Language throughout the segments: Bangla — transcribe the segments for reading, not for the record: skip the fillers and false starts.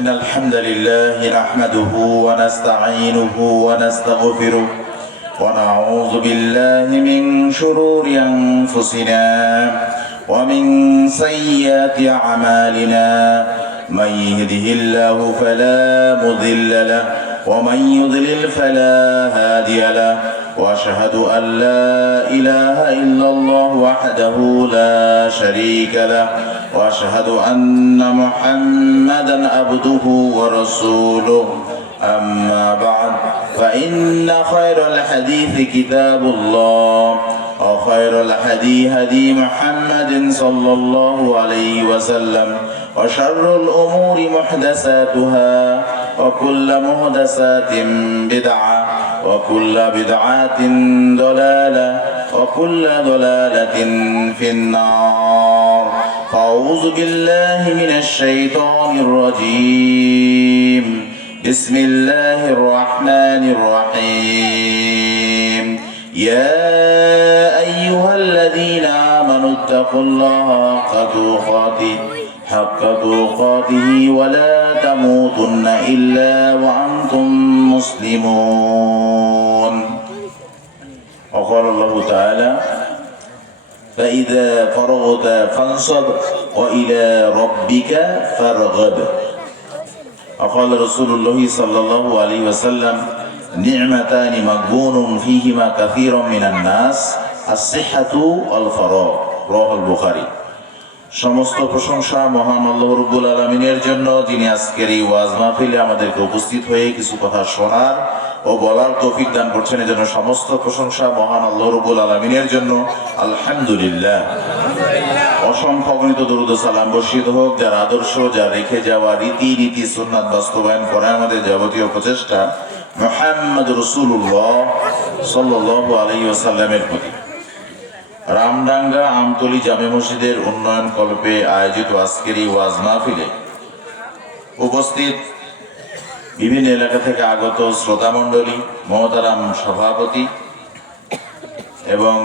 إن الحمد لله نحمده ونستعينه ونستغفره ونعوذ بالله من شرور أنفسنا ومن سيئات أعمالنا من يهده الله فلا مضل له ومن يضلل فلا هادي له وأشهد أن لا إله إلا الله وحده لا شريك له وأشهد أن محمدا عبده ورسوله أما بعد فإن خير الحديث كتاب الله وخير الهدي هدي محمد صلى الله عليه وسلم وشر الأمور محدثاتها وكل محدثات بدعة وكل بدعة ضلالة وكل ضلالة في النار أعوذ بالله من الشيطان الرجيم بسم الله الرحمن الرحيم يا أيها الذين آمنوا اتقوا الله حق تقاته ولا تموتن إلا وأنتم مسلمون وقال الله تعالى فإذا فرغت فانصب وإلى ربك فارغب وقال رسول الله صلى الله عليه وسلم نعمتان مغبون فيهما كثير من الناس الصحة والفراغ رواه البخاري সমস্ত প্রশংসা মহান আল্লাহ রাব্বুল আলামিনের জন্য, যিনি আজকের এই ওয়াজ মাহফিলে আমাদেরকে উপস্থিত হয়ে কিছু কথা শোনার ও বলার তৌফিক দান করছেন। এজন্য সমস্ত প্রশংসা মহান আল্লাহ রাব্বুল আলামিনের জন্য। আলহামদুলিল্লাহ। অসংখ্য অগণিত দরুদ ও সালাম বর্ষিত হোক যার আদর্শ, যার রেখে যাওয়া রীতি সুন্নাত বাস্তবায়ন করা আমাদের যাবতীয় প্রচেষ্টা মুহাম্মদ রাসূলুল্লাহ সাল্লাল্লাহু আলাইহি ওয়াসাল্লামের প্রতি। রামডাঙ্গা আমতলী জামে মসজিদের উন্নয়ন কল্পে আয়োজিত আজকের এই ওয়াজ মাহফিলে উপস্থিত বিভিন্ন এলাকা থেকে আগত শ্রোতা মণ্ডলী, মহতারাম সভাপতি এবং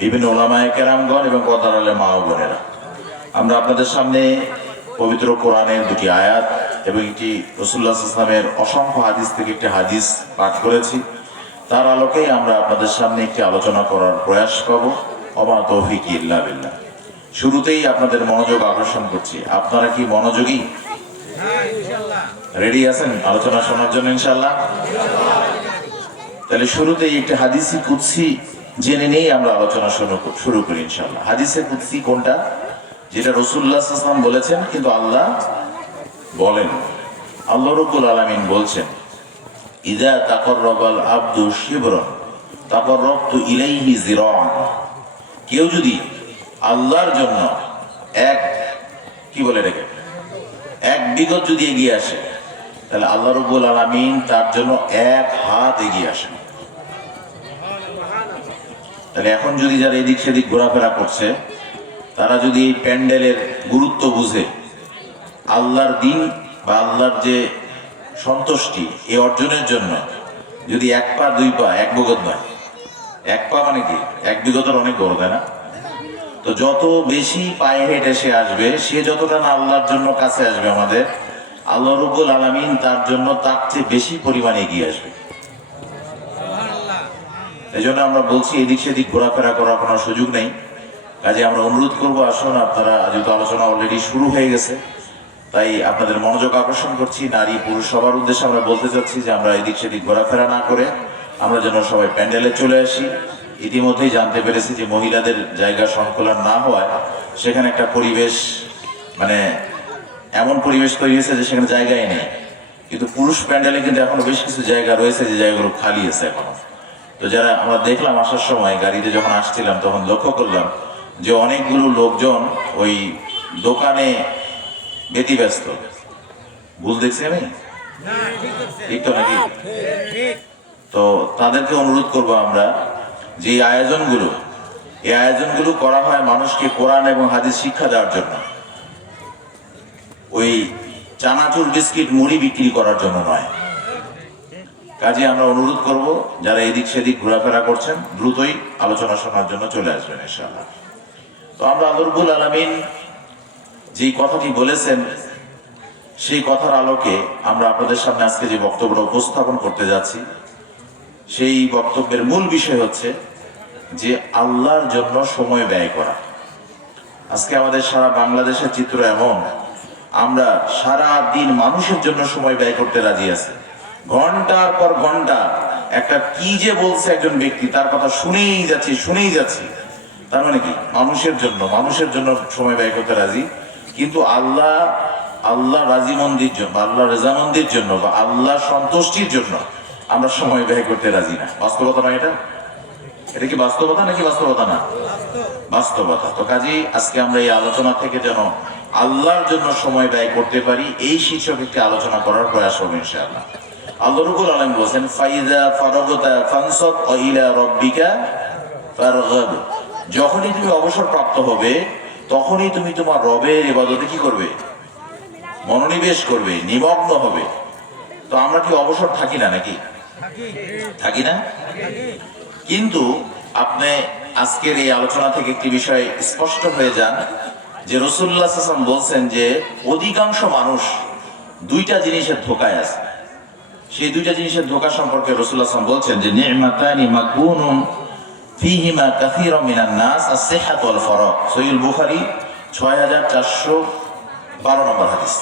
বিভিন্ন ওলামায়ে কেরামগণ এবং পর্দার আলে মা ও বোনেরা, আমরা আপনাদের সামনে পবিত্র কোরআনের দুটি আয়াত এবং একটি রাসূলুল্লাহ সাল্লাল্লাহু আলাইহি ওয়াসাল্লামের অসংখ্য হাদিস থেকে একটি হাদিস পাঠ করেছি। তার আলোকেই আমরা আপনাদের সামনে একটি আলোচনা করার প্রয়াস করব। ওমা তৌফিক ইল্লা বিল্লাহ। শুরুতেই আপনাদের মনোযোগ আকর্ষণ করছি। আপনারা কি মনোযোগী? রেডি আছেন আলোচনা শোনার জন্য ইনশাআল্লাহ? তাহলে শুরুতেই একটি হাদিসে কুদসি জেনে নিয়েই আমরা আলোচনা শুরু করি ইনশাআল্লাহ। হাদিসে কুদসি কোনটা? যেটা রাসূলুল্লাহ সাল্লাল্লাহু আলাইহি ওয়াসাল্লাম বলেছেন কিন্তু আল্লাহ বলেন। আল্লাহ রাব্বুল আলামিন বলছেন, ইযা তাকাররাবাল আবদু শিবরান তাকাররাবতু ইলাইহি যিরাআন। কেউ যদি আল্লাহর জন্য এক বিগত যদি এগিয়ে আসে, তাহলে আল্লাহ রাব্বুল আলামিন তার জন্য এক হাত এগিয়ে আসেন। তাহলে এখন যদি যারা এদিক সেদিক ঘোরাফেরা করছে, তারা যদি এই প্যান্ডেলের গুরুত্ব বুঝে, আল্লাহর দিন বা আল্লাহর যে সন্তুষ্টি এই অর্জনের জন্য যদি এক পা দুই পা, এক বিগত নয়, এক পা মানে কি এক বিগতের অনেক বড়, তাই না? তো যত বেশি পায়ে হেঁটে সে আসবে, সে যতটা না আল্লাহর জন্য কাছে আসবে আমাদের, আল্লাহ রাব্বুল আলামিন তার জন্য তার চেয়ে বেশি পরিমাণে এগিয়ে আসবে। এই জন্য আমরা বলছি এদিক সেদিক ঘোরাফেরা করার কোনো সুযোগ নেই। কাজে আমরা অনুরোধ করবো, আসুন আপনারা, যেহেতু আলোচনা অলরেডি শুরু হয়ে গেছে, তাই আপনাদের মনোযোগ আকর্ষণ করছি। নারী পুরুষ সবার উদ্দেশ্যে আমরা বলতে চাচ্ছি যে আমরা এদিক সেদিক ঘোরাফেরা না করে আমরা যেন সবাই প্যান্ডেলে চলে আসি। ইতিমধ্যেই জানতে পেরেছি যে মহিলাদের জায়গা সংকুলন না হওয়ায় সেখানে একটা পরিবেশ, মানে এমন পরিবেশ তৈরি হয়েছে যে সেখানে জায়গাই নেই। কিন্তু পুরুষ প্যান্ডেলে কিন্তু এখনো বেশ কিছু জায়গা রয়েছে যে জায়গাগুলো খালি আছে এখনো। তো যারা আমরা দেখলাম আসার সময় গাড়িতে যখন আসছিলাম তখন লক্ষ্য করলাম যে অনেকগুলো লোকজন ওই দোকানে ব্যতিব্যস্ত। ভুল দেখছি আমি? ঠিক তো নাকি? তো তাদেরকে অনুরোধ করবো আমরা যে এই আয়োজনগুলো করা হয় মানুষকে কোরআন এবং হাদিস শিক্ষা দেওয়ার জন্য, ওই চানাচুর বিস্কিট মুড়ি বিক্রি করার জন্য নয়। কাজে আমরা অনুরোধ করব যারা এদিক সেদিক ঘোরাফেরা করছেন দ্রুতই আলোচনা শোনার জন্য চলে আসবেন ইনশাআল্লাহ। তো আমরা আল্লাহ রাব্বুল আলামিন যে কথাটি বলেছেন সেই কথার আলোকে আমরা আপনাদের সামনে আজকে যে বক্তব্যটা উপস্থাপন করতে যাচ্ছি, সেই বক্তব্যের মূল বিষয় হচ্ছে যে আল্লাহর জন্য সময় ব্যয় করা। আজকে আমাদের সারা বাংলাদেশের চিত্র এমন, আমরা সারা দিন মানুষের জন্য সময় ব্যয় করতে রাজি আছি। ঘন্টার পর ঘন্টা একটা কি যে বলছে একজন ব্যক্তি, তার কথা শুনেই যাচ্ছি। তার মানে কি? মানুষের জন্য সময় ব্যয় করতে রাজি। কিন্তু আল্লাহ রাজিমন্দির জন্য, আল্লাহ রেজামন্দির জন্য বা আল্লাহ সন্তুষ্টির জন্য আমরা সময় ব্যয় করতে রাজি না। বাস্তবতা নয় এটা? এটা কি বাস্তবতা নাকি বাস্তবতা না? বাস্তবতা। তো কাজেই আজকে আমরা এই আলোচনা থেকে যেন আল্লাহর জন্য সময় ব্যয় করতে পারি, এই শীর্ষক একটি আলোচনা করার প্রয়াস হবে ইনশাআল্লাহ। আল্লাহ রাব্বুল আলামিন বলেন, ফাইযা ফারাগতা ফানসাব ওয়া ইলা রাব্বিকা ফারগাব। যখনই তুমি অবসর প্রাপ্ত হবে, তখনই তুমি তোমার রবের ইবাদতে কি করবে? মনোনিবেশ করবে, নিমগ্ন হবে। তো আমরা কি অবসর থাকি না নাকি? থাকি না? কিন্তু আপনি আজকের এই আলোচনা থেকে একটি বিষয় স্পষ্ট হয়ে যান যে রাসূলুল্লাহ সাল্লাল্লাহু আলাইহি ওয়াসাল্লাম বলছেন যে অধিকাংশ মানুষ দুইটা জিনিসের ধোঁকায় আছে। সেই দুইটা জিনিসের ধোঁকা সম্পর্কে রাসূলুল্লাহ সাল্লাল্লাহু আলাইহি ওয়াসাল্লাম বলছেন যে নি'মাতানি মাকুনুন ফীহিমা কাসীরুম মিনান নাস আস-সিহহাতু ওয়াল ফারাগ। সহিহ বুখারী ৬৪১২ নম্বর হাদিস।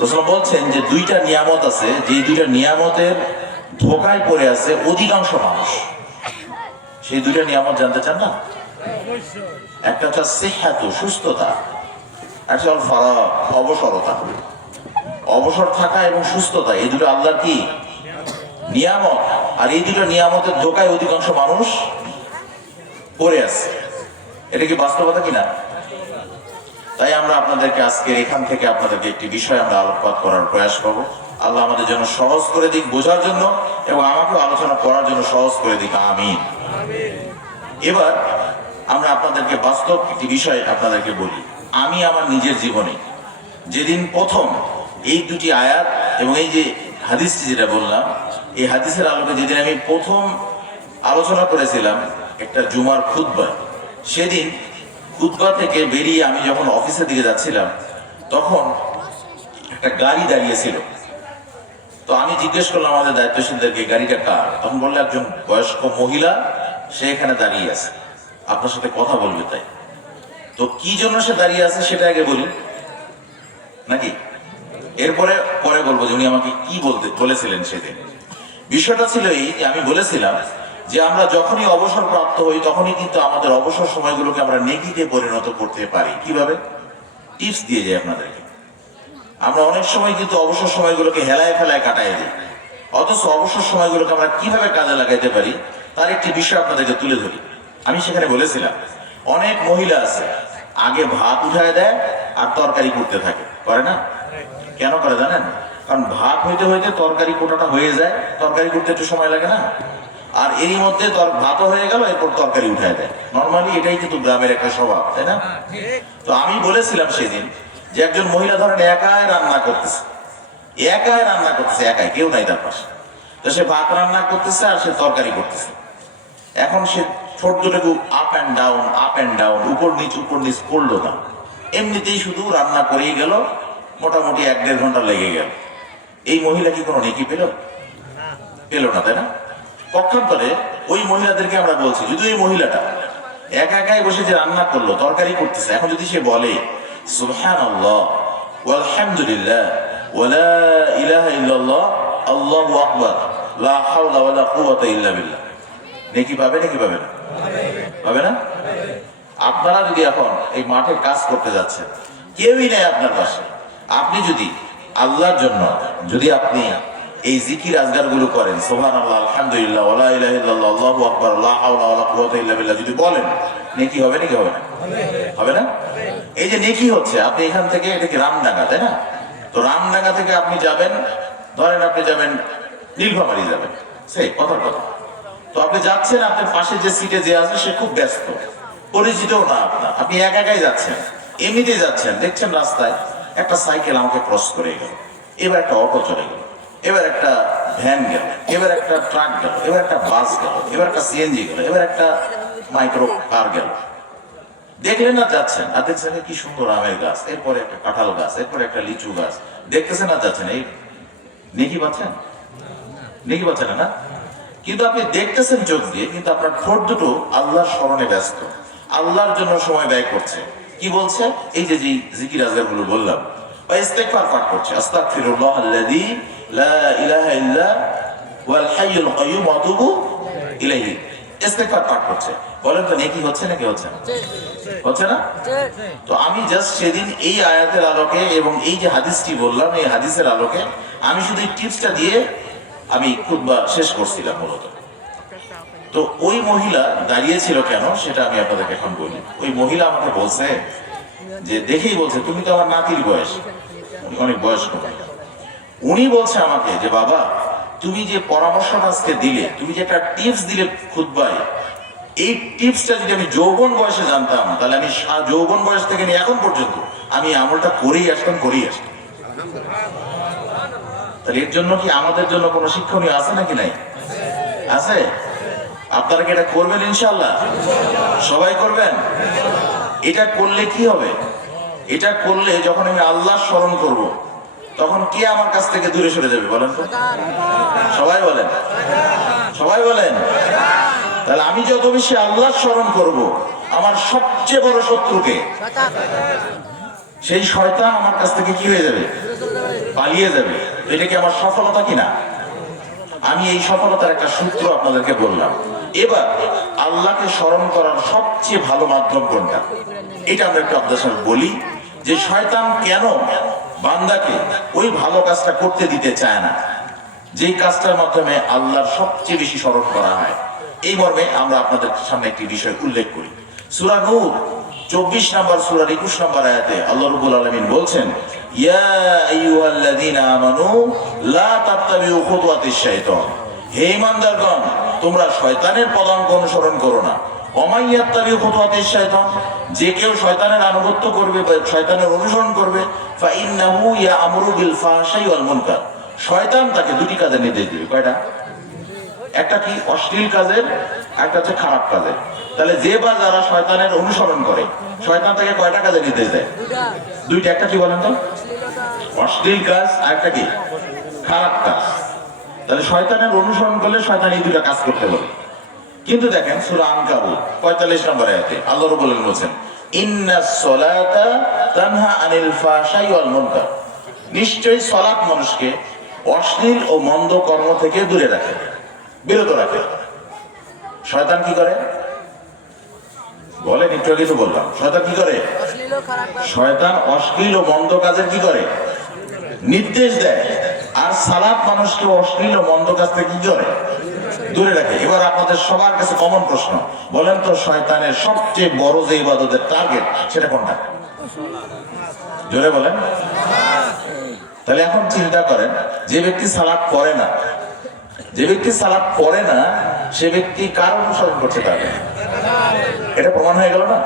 রাসূল বলছেন যে দুইটা নিয়ামত আছে, যে দুইটা নিয়ামতের ধোঁকায় পড়ে আছে অধিকাংশ মানুষ। সেই দুইটা নিয়ামত জানতে চান না? একটা হচ্ছে সিহহাতু, সুস্থতা, একটা হল ফারাগ, অবসরতা। অবসর থাকা এবং সুস্থতা, এই দুটো আল্লাহর কি নিয়ামত। আর এই দুটো নিয়ামতের ধোঁকায় অধিকাংশ মানুষ পড়ে আছে। এটা কি বাস্তবতা কিনা? তাই আমরা আপনাদেরকে আজকে এখান থেকে আপনাদেরকে একটি বিষয় আমরা আলোকপাত করার প্রয়াস করব। আল্লাহ আমাদের জন্য সহজ করে দিক বোঝার জন্য, এবং আমাকেও আলোচনা করার জন্য সহজ করে দিক, আমিন। এবার আমরা আপনাদেরকে বাস্তব একটি বিষয় আপনাদেরকে বলি। আমি আমার নিজের জীবনে যেদিন প্রথম এই দুটি আয়াত এবং এই যে হাদিসটি যেটা বললাম, এই হাদিসের আলোকে যেদিন আমি প্রথম আলোচনা করেছিলাম একটা জুমার খুতবায়, সেদিন খুতবা থেকে বেরিয়ে আমি যখন অফিসের দিকে যাচ্ছিলাম, তখন একটা গাড়ি দাঁড়িয়েছিল। তো আমি জিজ্ঞেস করলাম আমাদের দায়িত্বশীলদেরকে, গাড়িটা কার? তখন বললো একজন বয়স্ক মহিলা, সে এখানে দাঁড়িয়ে আছে, আপনার সাথে কথা বলবে। তাই তো কি জন্য সে দাঁড়িয়ে আছে সেটা আগে বলি নাকি? এরপরে বলবো যে উনি আমাকে কি বলেছিলেন সেদিন। বিষয়টা ছিল এই যে আমি বলেছিলাম যে আমরা যখনই অবসর প্রাপ্ত হই, তখনই কিন্তু আমাদের অবসর সময়গুলোকে আমরা নেকিতে পরিণত করতে পারি। কিভাবে? টিপস দিয়ে যাই আপনাদেরকে। আমরা অনেক সময় কিন্তু অবসর সময়গুলোকে হেলায় ফেলায় কাটাই দিই, অথচ অবসর সময়গুলোকে আমরা কিভাবে কাজে লাগাইতে পারি তার একটি বিষয় আপনাদেরকে তুলে ধরি। আমি সেখানে বলেছিলাম অনেক মহিলা আছে আগে ভাত উঠায় দেয় আর তরকারি করতে থাকে, করে না? কেন করে জানেন? কারণ ভাত হইতে হইতে তরকারি কোটাটা হয়ে যায়, তরকারি করতে একটু সময় লাগে না? আর এরই মধ্যে ভাতও হয়ে গেল, এরপর তরকারি উঠায় দেয়। নর্মালি এটাই কিন্তু গ্রামের একটা স্বভাব, তাই না? তো আমি বলেছিলাম সেদিন যে একজন মহিলা ধরেন একাই রান্না করতেছে, একাই, কেউ নাই তার পাশে। তো সে ভাত রান্না করতেছে আর সে তরকারি করতেছে। এখন সে ছোট্টটুকু আপ অ্যান্ড ডাউন, উপর নিচ করলো না, এমনিতেই শুধু রান্না করেই গেল। মোটামুটি 1-1.5 ঘন্টা লেগে গেল। এই মহিলা কি কোনো নেকি পেল না, তাই না? পক্ষান্তরে ওই মহিলাদেরকে আমরা বলছি, যদি ওই মহিলাটা একাই বসে যে রান্না করলো, তরকারি করতেছে, এখন যদি সে বলে সুবহানাল্লাহ ওয়ালহামদুলিল্লাহ ওয়ালা ইলাহা ইল্লাল্লাহ আল্লাহু আকবার লা হাওলা ওয়ালা কুওয়াতা ইল্লা বিল্লাহ, নেকি পাবে নাকি পাবে না? পাবে না? আপনারা যদি এখন এই মাঠে কাজ করতে যাচ্ছেন, কেউই নেই আপনার পাশে, আপনি যদি আল্লাহর জন্য যদি আপনি এই জিকির আজগার গুলো করেন, সুবহানাল্লাহ আলহামদুলিল্লাহ ওয়ালা ইলাহা ইল্লাল্লাহ আল্লাহু আকবার লা হাওলা ওয়ালা কুওয়াতা ইল্লা বিল্লাহ যদি বলেন, নেকি হবে নাকি হবে না? হবে না? এই যে নেকি হচ্ছে, আপনি এখান থেকে, এটা কি রামডাঙ্গা, তাই না? তো রামডাঙ্গা থেকে আপনি যাবেন, ধরেন আপনি যাবেন নীলফামারী যাবেন, সেই কথার কথা। তো আপনি যাচ্ছেন, আপনার পাশে যে সিটে যে আছে সে খুব ব্যস্ত, পরিচিতও না আপনার, আপনি একাই যাচ্ছেন, এমনিতেই যাচ্ছেন, দেখছেন রাস্তায় একটা সাইকেল আমাকে ক্রস করে গেল, এবার একটা অটো চলে গেল, এবার একটা ভ্যান গেল, এবার একটা ট্রাক গেল, এবার একটা বাস গেল, এবার একটা সিএনজি গেল, এবার একটা মাইক্রো কার গেল। দেখলেন না যাচ্ছেন, আর দেখছেন কি সুন্দর আমের গাছ, এরপরে একটা কাঁঠাল গাছ, এরপরে একটা লিচু গাছ, দেখতেছেন আর যাচ্ছেন, এই নেকি পাচ্ছেন? নেকি পাচ্ছেন না? কিন্তু আপনি দেখতেছেন চোখ দিয়ে, কিন্তু আপনার ঠোঁট দুটো আল্লাহর স্মরণে ব্যস্ত, আল্লাহর জন্য সময় ব্যয় করছে। কি বলছে? এই যে জিকির আজকারগুলো বললাম, বা ইস্তেগফার পাঠ করছে, আস্তাগফিরুল্লাহ আল্লাযী লা ইলাহা ইল্লা ওয়াল হাইয়ুল কাইয়্যুম ওয়া আতুবু ইলাইহি, ইস্তেগফার পাঠ করছে। বলেন তো নেকি হচ্ছে নাকি হচ্ছে না? হচ্ছে না? তো আমি জাস্ট সেদিন এই আয়াতের আলোকে এবং এই যে হাদিসটি বললাম, এই হাদিসের আলোকে আমি শুধু এই টিপসটা দিয়ে আমি খুতবা শেষ করছিলাম মূলত। তো ওই মহিলা দাঁড়িয়েছিল কেন সেটা আমি আপনাদেরকে এখন বলি। ওই মহিলা আমাকে বলছে যে, দেখেই বলছে তুমি তো আমার নাতির বয়স, অনেক বয়স্ক মহিলা। উনি বলছে আমাকে যে, বাবা তুমি যে পরামর্শটা আজকে দিলে, তুমি যে একটা টিপস দিলে খুতবায়, এই টিপসটা যদি আমি যৌবন বয়সে জানতাম, তাহলে আমি যৌবন বয়স থেকে নিয়ে এখন পর্যন্ত আমি আমলটা করেই আসতাম। তাহলে এর জন্য কি আমাদের জন্য কোনো শিক্ষণীয় আছে নাকি নাই? আছে? আপনারা কি এটা করবেন? ইনশাআল্লাহ সবাই করবেন। এটা করলে কি হবে? এটা করলে যখন আমি আল্লাহর স্মরণ করব, তখন কে আমার কাছ থেকে দূরে সরে যাবে বলেন তো? সবাই বলেন, সবাই বলেন। তাহলে আমি যত বেশি আল্লাহর স্মরণ করব, আমার সবচেয়ে বড় শত্রুকে, সেই শয়তান আমার কাছ থেকে কি হয়ে যাবে? পালিয়ে যাবে। এটা কি আমার সফলতা কিনা? আমি এই সফলতার একটা সূত্র আপনাদেরকে বললাম। এবার আল্লাহকে স্মরণ করার সবচেয়ে ভালো মাধ্যম কোনটা, এটা আমরা একটু আপনাদের সাথে বলি, যে শয়তান কেন বান্দাকে ওই ভালো কাজটা করতে দিতে চায় না, যেই কাজটার মাধ্যমে আল্লাহর সবচেয়ে বেশি স্মরণ করা হয়। এই মর্মে আমরা আপনাদের সামনে একটি বিষয় উল্লেখ করি। সূরা নূর 24 নম্বর সূরার 21 নম্বর আয়াতে আল্লাহ রাব্বুল আলামিন বলছেন, ইয়া আইয়ুহাল্লাযীনা আমানু লা তাত্তাবিউ খুতুওয়াতিশ শাইতান, হে ঈমানদারগণ তোমরা শয়তানের পদাঙ্ক অনুসরণ করো না। ওমাই ইয়াত্তাবিউ খুতুওয়াতিশ শাইতান, যে কেউ শয়তানের আনুগত্য করবে বা শয়তানের অনুসরণ করবে, ফা ইন্নাহু ইয়া'মুরু বিল ফাহশাই ওয়াল মুনকার, শয়তান তাকে দুটি কাজের নির্দেশ দিবে। কয়টা? একটা কি অশ্লীল কাজের, একটা হচ্ছে খারাপ কাজের। তাহলে যে বা যারা শয়তানের অনুসরণ করে, শয়তান তাকে কয়টা কাজের নির্দেশ দেয়? দুইটা। একটা কি বলেন তো? অশ্লীল কাজ, আর একটা কি খারাপ কাজ। তাহলে শয়তানের অনুসরণ করলে শয়তান এই দুইটা কাজ করতে বলে। কিন্তু দেখেন সূরা আনকাবুত 45 নম্বর আয়াতে আল্লাহ রাব্বুল আলামিন বলেন, ইন্নাস সালাতা তানহা আনিল ফাহশাই ওয়াল মুনকার, নিশ্চয়ই সালাত মানুষকে অশ্লীল ও মন্দ কর্ম থেকে দূরে রাখে, বিরত রাখে। শয়তান কি করে বলেন? একটু আগে তো বললাম, শয়তান কি করে? শয়তান অশ্লীল ও মন্দ কাজের কি করে? নির্দেশ দেয়। আর সালাত মানুষকে অশ্লীল ও মন্দ কাজ থেকে কি করে? দূরে রাখে। এবার আপনাদের সবার কাছে কমন প্রশ্ন, বলেন তো শয়তানের সবচেয়ে বড় যে ইবাদতের টার্গেট সেটা কোনটা? জোরে বলেন। তাহলে এখন চিন্তা করেন, যে ব্যক্তি সালাত পড়ে না, যে ব্যক্তি সালাত পড়ে না, সে ব্যক্তি কার অনুসরণ করছে? তাহলে এটা প্রমাণ হয়ে গেল না?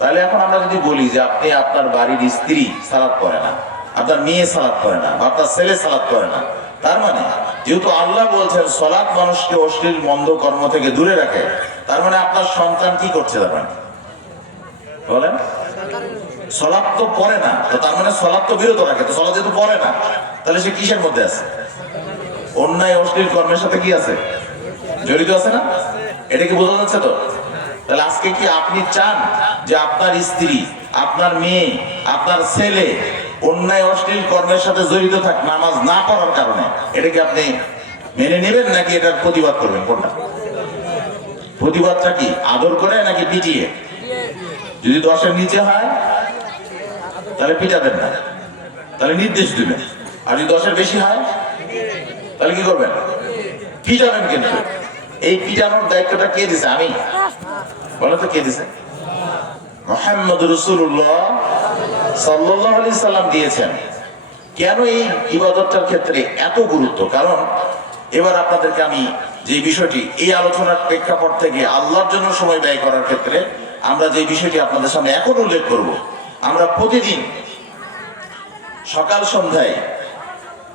তাহলে এখন আমরা যদি বলি যে আপনি আপনার বাড়ির স্ত্রী সালাত পড়ে না, আপনার মেয়ে সালাত পড়ে না, বা আপনার ছেলে সালাত পড়ে না, তার মানে যেহেতু আল্লাহ বলছেন সালাত মানুষকে অশ্লীল মন্দ কর্ম থেকে দূরে রাখে, তার মানে আপনার সন্তান কি করছে? তার মানে বলেন, সালাত তো পড়ে না, তো তার মানে সালাত তো বিরত রাখে। তো সালাত যেহেতু পড়ে না, তাহলে সে কিসের মধ্যে আছে? অন্যায় অশ্লীল কর্মের সাথে কি আছে? জড়িত আছে না? এটা কি বোঝা যাচ্ছে তো? তাহলে আজকে কি আপনি চান যে আপনার স্ত্রী, আপনার মেয়ে, আপনার ছেলে অন্যায় অশ্লীল কর্মের সাথে জড়িত থাক নামাজ না পড়ার কারণে? এটা কি আপনি মেনে নেবেন নাকি এটার প্রতিবাদ করবেন? কোনটা? প্রতিবাদটা কি আদর করে নাকি পিটিয়ে? যদি 10-এর নিচে হয় তাহলে পিটাবেন না, তাহলে নির্দেশ দিবেন। আর যদি 10-এর বেশি হয় তাহলে কি করবেন? পিটাবেন। কিন্তু এই পিটানোর দায়িত্বটা কে দিছে? আমি? বলো তো কে দিছে? মুহাম্মদ রাসূলুল্লাহ সাল্লাল্লাহু আলাইহি সাল্লাম দিয়েছেন। কেন এই ইবাদতটার ক্ষেত্রে এত গুরুত্ব? কারণ এবার আপনাদেরকে আমি যে বিষয়টি এই আলোচনার প্রেক্ষাপট থেকে আল্লাহর জন্য সময় ব্যয় করার ক্ষেত্রে আমরা যে বিষয়টি আপনাদের সামনে এখন উল্লেখ করব, আমরা প্রতিদিন সকাল সন্ধ্যায়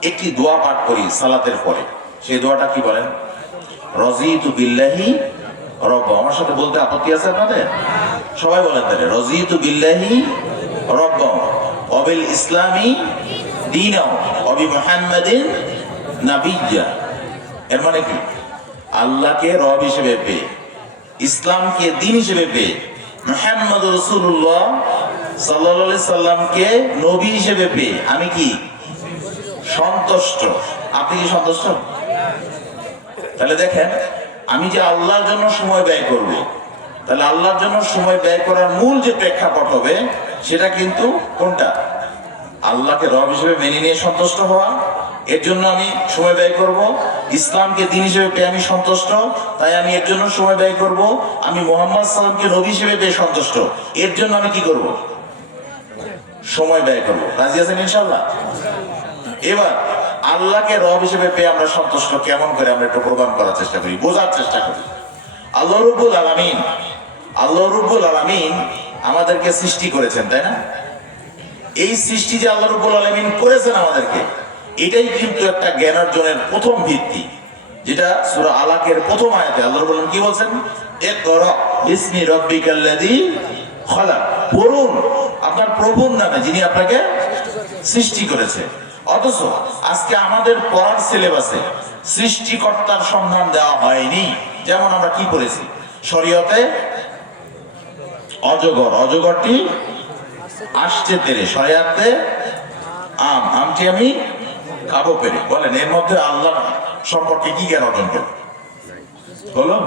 একটি দোয়া পাঠ করি সালাতের পরে। সেই দোয়াটা কি বলেন? রাযীতু বিল্লাহি রব্বা। আমার সাথে বলতে আপত্তি আছে আপনাদের? সবাই বলেন তাহলে, রাযীতু বিল্লাহি রাব্বান ওয়া বিল ইসলামি দীনাও ওয়া বি মুহাম্মাদিন নাবিয়্যা। এর মানে কি? আল্লাহকে রব হিসেবে পেয়ে, ইসলামকে দিন হিসেবে পেয়ে, মুহাম্মদ রাসূলুল্লাহ সাল্লাল্লাহু আলাইহি সাল্লামকে নবী হিসেবে পেয়ে আমি কি সন্তুষ্ট। আপনি কি সন্তুষ্ট? তাহলে দেখেন, আমি যে আল্লাহর জন্য সময় ব্যয় করব, তাহলে আল্লাহর জন্য সময় ব্যয় করার মূল যে প্রেক্ষাপট হবে সেটা কিন্তু কোনটা? আল্লাহকে রব হিসেবে মেনে নিয়ে সন্তুষ্ট হওয়া, এর জন্য আমি সময় ব্যয় করব। ইসলামকে দিন হিসেবে পেয়ে আমি সন্তুষ্ট, তাই আমি এর জন্য সময় ব্যয় করব। আমি মুহাম্মদ সাল্লামকে নবী হিসেবে পেয়ে সন্তুষ্ট, এর জন্য আমি কি করব? সময় ব্যয় করব। রাজি আছেন ইনশাআল্লাহ? এবার আল্লাহকে রব হিসেবে পেয়ে আমরা সন্তুষ্ট কেমন করে, আমরা একটু প্রমাণ করার চেষ্টা করি, বোঝার চেষ্টা করি। আল্লাহ রাব্বুল আলামিন আমাদেরকে সৃষ্টি করেছেন, তাই না? এই সৃষ্টি যে আল্লাহ রাব্বুল আলামিন করেছেন আমাদেরকে, এটাই কিন্তু একটা জ্ঞান অর্জনের প্রথম ভিত্তি, যেটা সূরা আলাকের প্রথম আয়াতে আল্লাহ রাব্বুল আলামিন কি বলছেন? ইকরা বিসমি রাব্বিকাল্লাযী খালাক, পড়ুন আপনার প্রভুর নামে যিনি আপনাকে সৃষ্টি করেছে। অথচ আজকে আমাদের পড়ার সিলেবাসে সৃষ্টিকর্তার সন্ধান দেওয়া হয়নি। যেমন আমরা কি পড়েছি শরীয়তে? অজগর, অজগরটি আসছে তেরে, শরিয়াতে আম, আমটি আমি খাবো পেরে। বলেন এর মধ্যে আল্লাহ সম্পর্কে কি জ্ঞান অর্জন করলো? হলো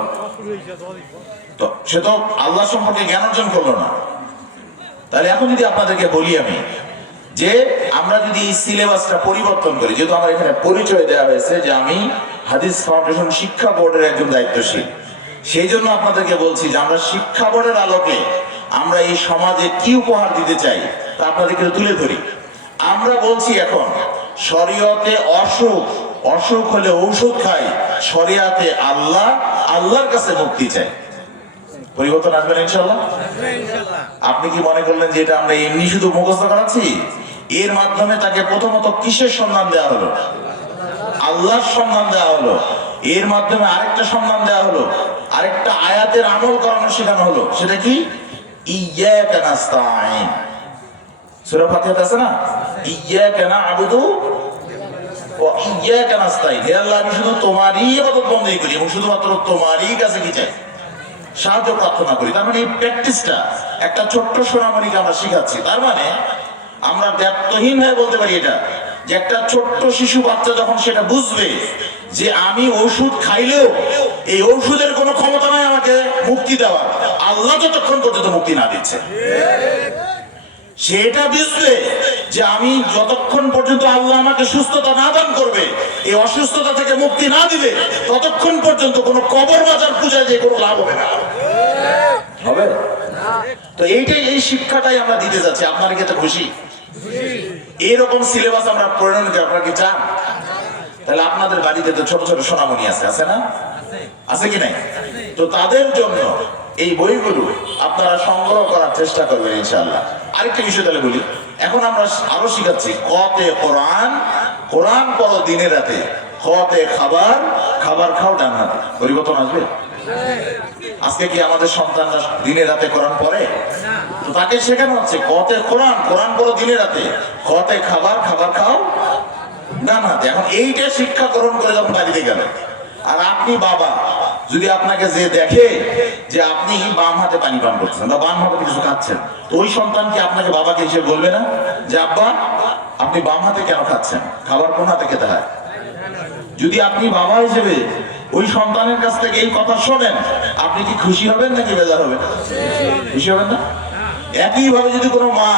তো সে তো আল্লাহ সম্পর্কে জ্ঞান অর্জন করলো না। তাহলে এখন যদি আপনাদেরকে বলি আমি যে আমরা যদি এই সিলেবাসটা পরিবর্তন করি, যেহেতু আমার এখানে পরিচয় দেওয়া হয়েছে যে আমি হাদিস ফাউন্ডেশন শিক্ষা বোর্ডের একজন দায়িত্বশীল, সেই জন্য আপনাদেরকে বলছি যে আমরা শিক্ষা বোর্ডের আলোকে আমরা এই সমাজে কি উপহার দিতে চাই তা আপনাদেরকে তুলে ধরি। আমরা বলছি এখন শরীয়তে অসুখ, অসুখ হলে ঔষধ খাই, শরিয়াতে আল্লাহ, আল্লাহর কাছে মুক্তি চাই। পরিবর্তন আসবে না ইনশাআল্লাহ? আপনি কি মনে করলেন যে এটা আমরা এমনি শুধু মুখস্থ করাচ্ছি? এর মাধ্যমে তাকে প্রথমত কিসের সন্ধান দেওয়া হলো? আল্লাহর সন্ধান দেওয়া হলো। এর মাধ্যমে আরেকটা সন্ধান দেওয়া হলো, আরেকটা আয়াতের আমল করানো শেখানো হলো। সেটা কি? ইয়্যাকা নাস্তাঈন। সূরা ফাতিহাতে আছে না, ইয়্যাকা না'বুদু ওয়া ইয়্যাকা নাস্তাঈন। হে আল্লাহ, আমি শুধু তোমারই ইবাদত বন্দেগী করি এবং শুধুমাত্র তোমারই কাছে কি চাই? সাহায্য প্রার্থনা করি। তার মানে এই প্র্যাকটিসটা একটা ছোট্ট সোনামণিকে আমরা শিখাচ্ছি। তার মানে আমরা দায়িত্বহীন হয়ে বলতে পারি এটা, যে একটা ছোট্ট শিশু বাচ্চা যখন সেটা বুঝবে যে আমি ওষুধ খাইলেও এই ওষুধের কোনো ক্ষমতা নাই আমাকে মুক্তি দেওয়ার, আল্লাহ যতক্ষণ পর্যন্ত মুক্তি না দিচ্ছে, সেটা বুঝবে যে আমি যতক্ষণ পর্যন্ত আল্লাহ আমাকে সুস্থতা না দান করবে, এই অসুস্থতা থেকে মুক্তি না দিবে, ততক্ষণ পর্যন্ত কোনো কবর বাজার পূজায় যে কোনো লাভ হবে না। হবে? তো এইটাই, এই শিক্ষাটাই আমরা দিতে যাচ্ছি। আপনারা কি এতে খুশি? এইরকম সিলেবাস আমরা প্রণয়ন করি, আপনারা কি চান? তাহলে আপনাদের বাড়িতে তো ছোট ছোট সোনামণি আছে, আছে না? আছে কি নাই? তো তাদের জন্য এই বইগুলো আপনারা সংগ্রহ করার চেষ্টা করবেন ইনশাআল্লাহ। আরেকটা বিষয় তাহলে বলি, এখন আমরা আরো শিখাচ্ছি কতে কোরআন, কোরআন পড়ো দিনে রাতে, খতে খাবার, খাবার খাও ডান হাতে। পরিবর্তন আসবে? আজকে কি আমাদের সন্তানরা দিনে রাতে কোরআন পড়ে? তো তাকে শেখানো হচ্ছে কতে কোরআন, কোরআন পড়ো দিনে রাতে, খতে খাবার, খাবার খাও ডান হাতে। এখন এইটা শিক্ষা গ্রহণ করে যখন বাড়িতে গেল, আর আপনি বাবা যদি আপনাকে যে দেখে যে আপনি বাম হাতে পানি পান করছেন বা বাম হাতে কিছু খাচ্ছেন, তো ওই সন্তান কি আপনাকে বাবাকে হিসেবে বলবে না যে আব্বা আপনি বাম হাতে কেন খাচ্ছেন, খাবার কোন হাতে খেতে হয়? যদি আপনি বাবা হিসেবে ওই সন্তানের কাছ থেকে এই কথা শোনেন, আপনি কি খুশি হবেন নাকি বেজার হবেন? খুশি হবেন না? একইভাবে যদি কোনো মা,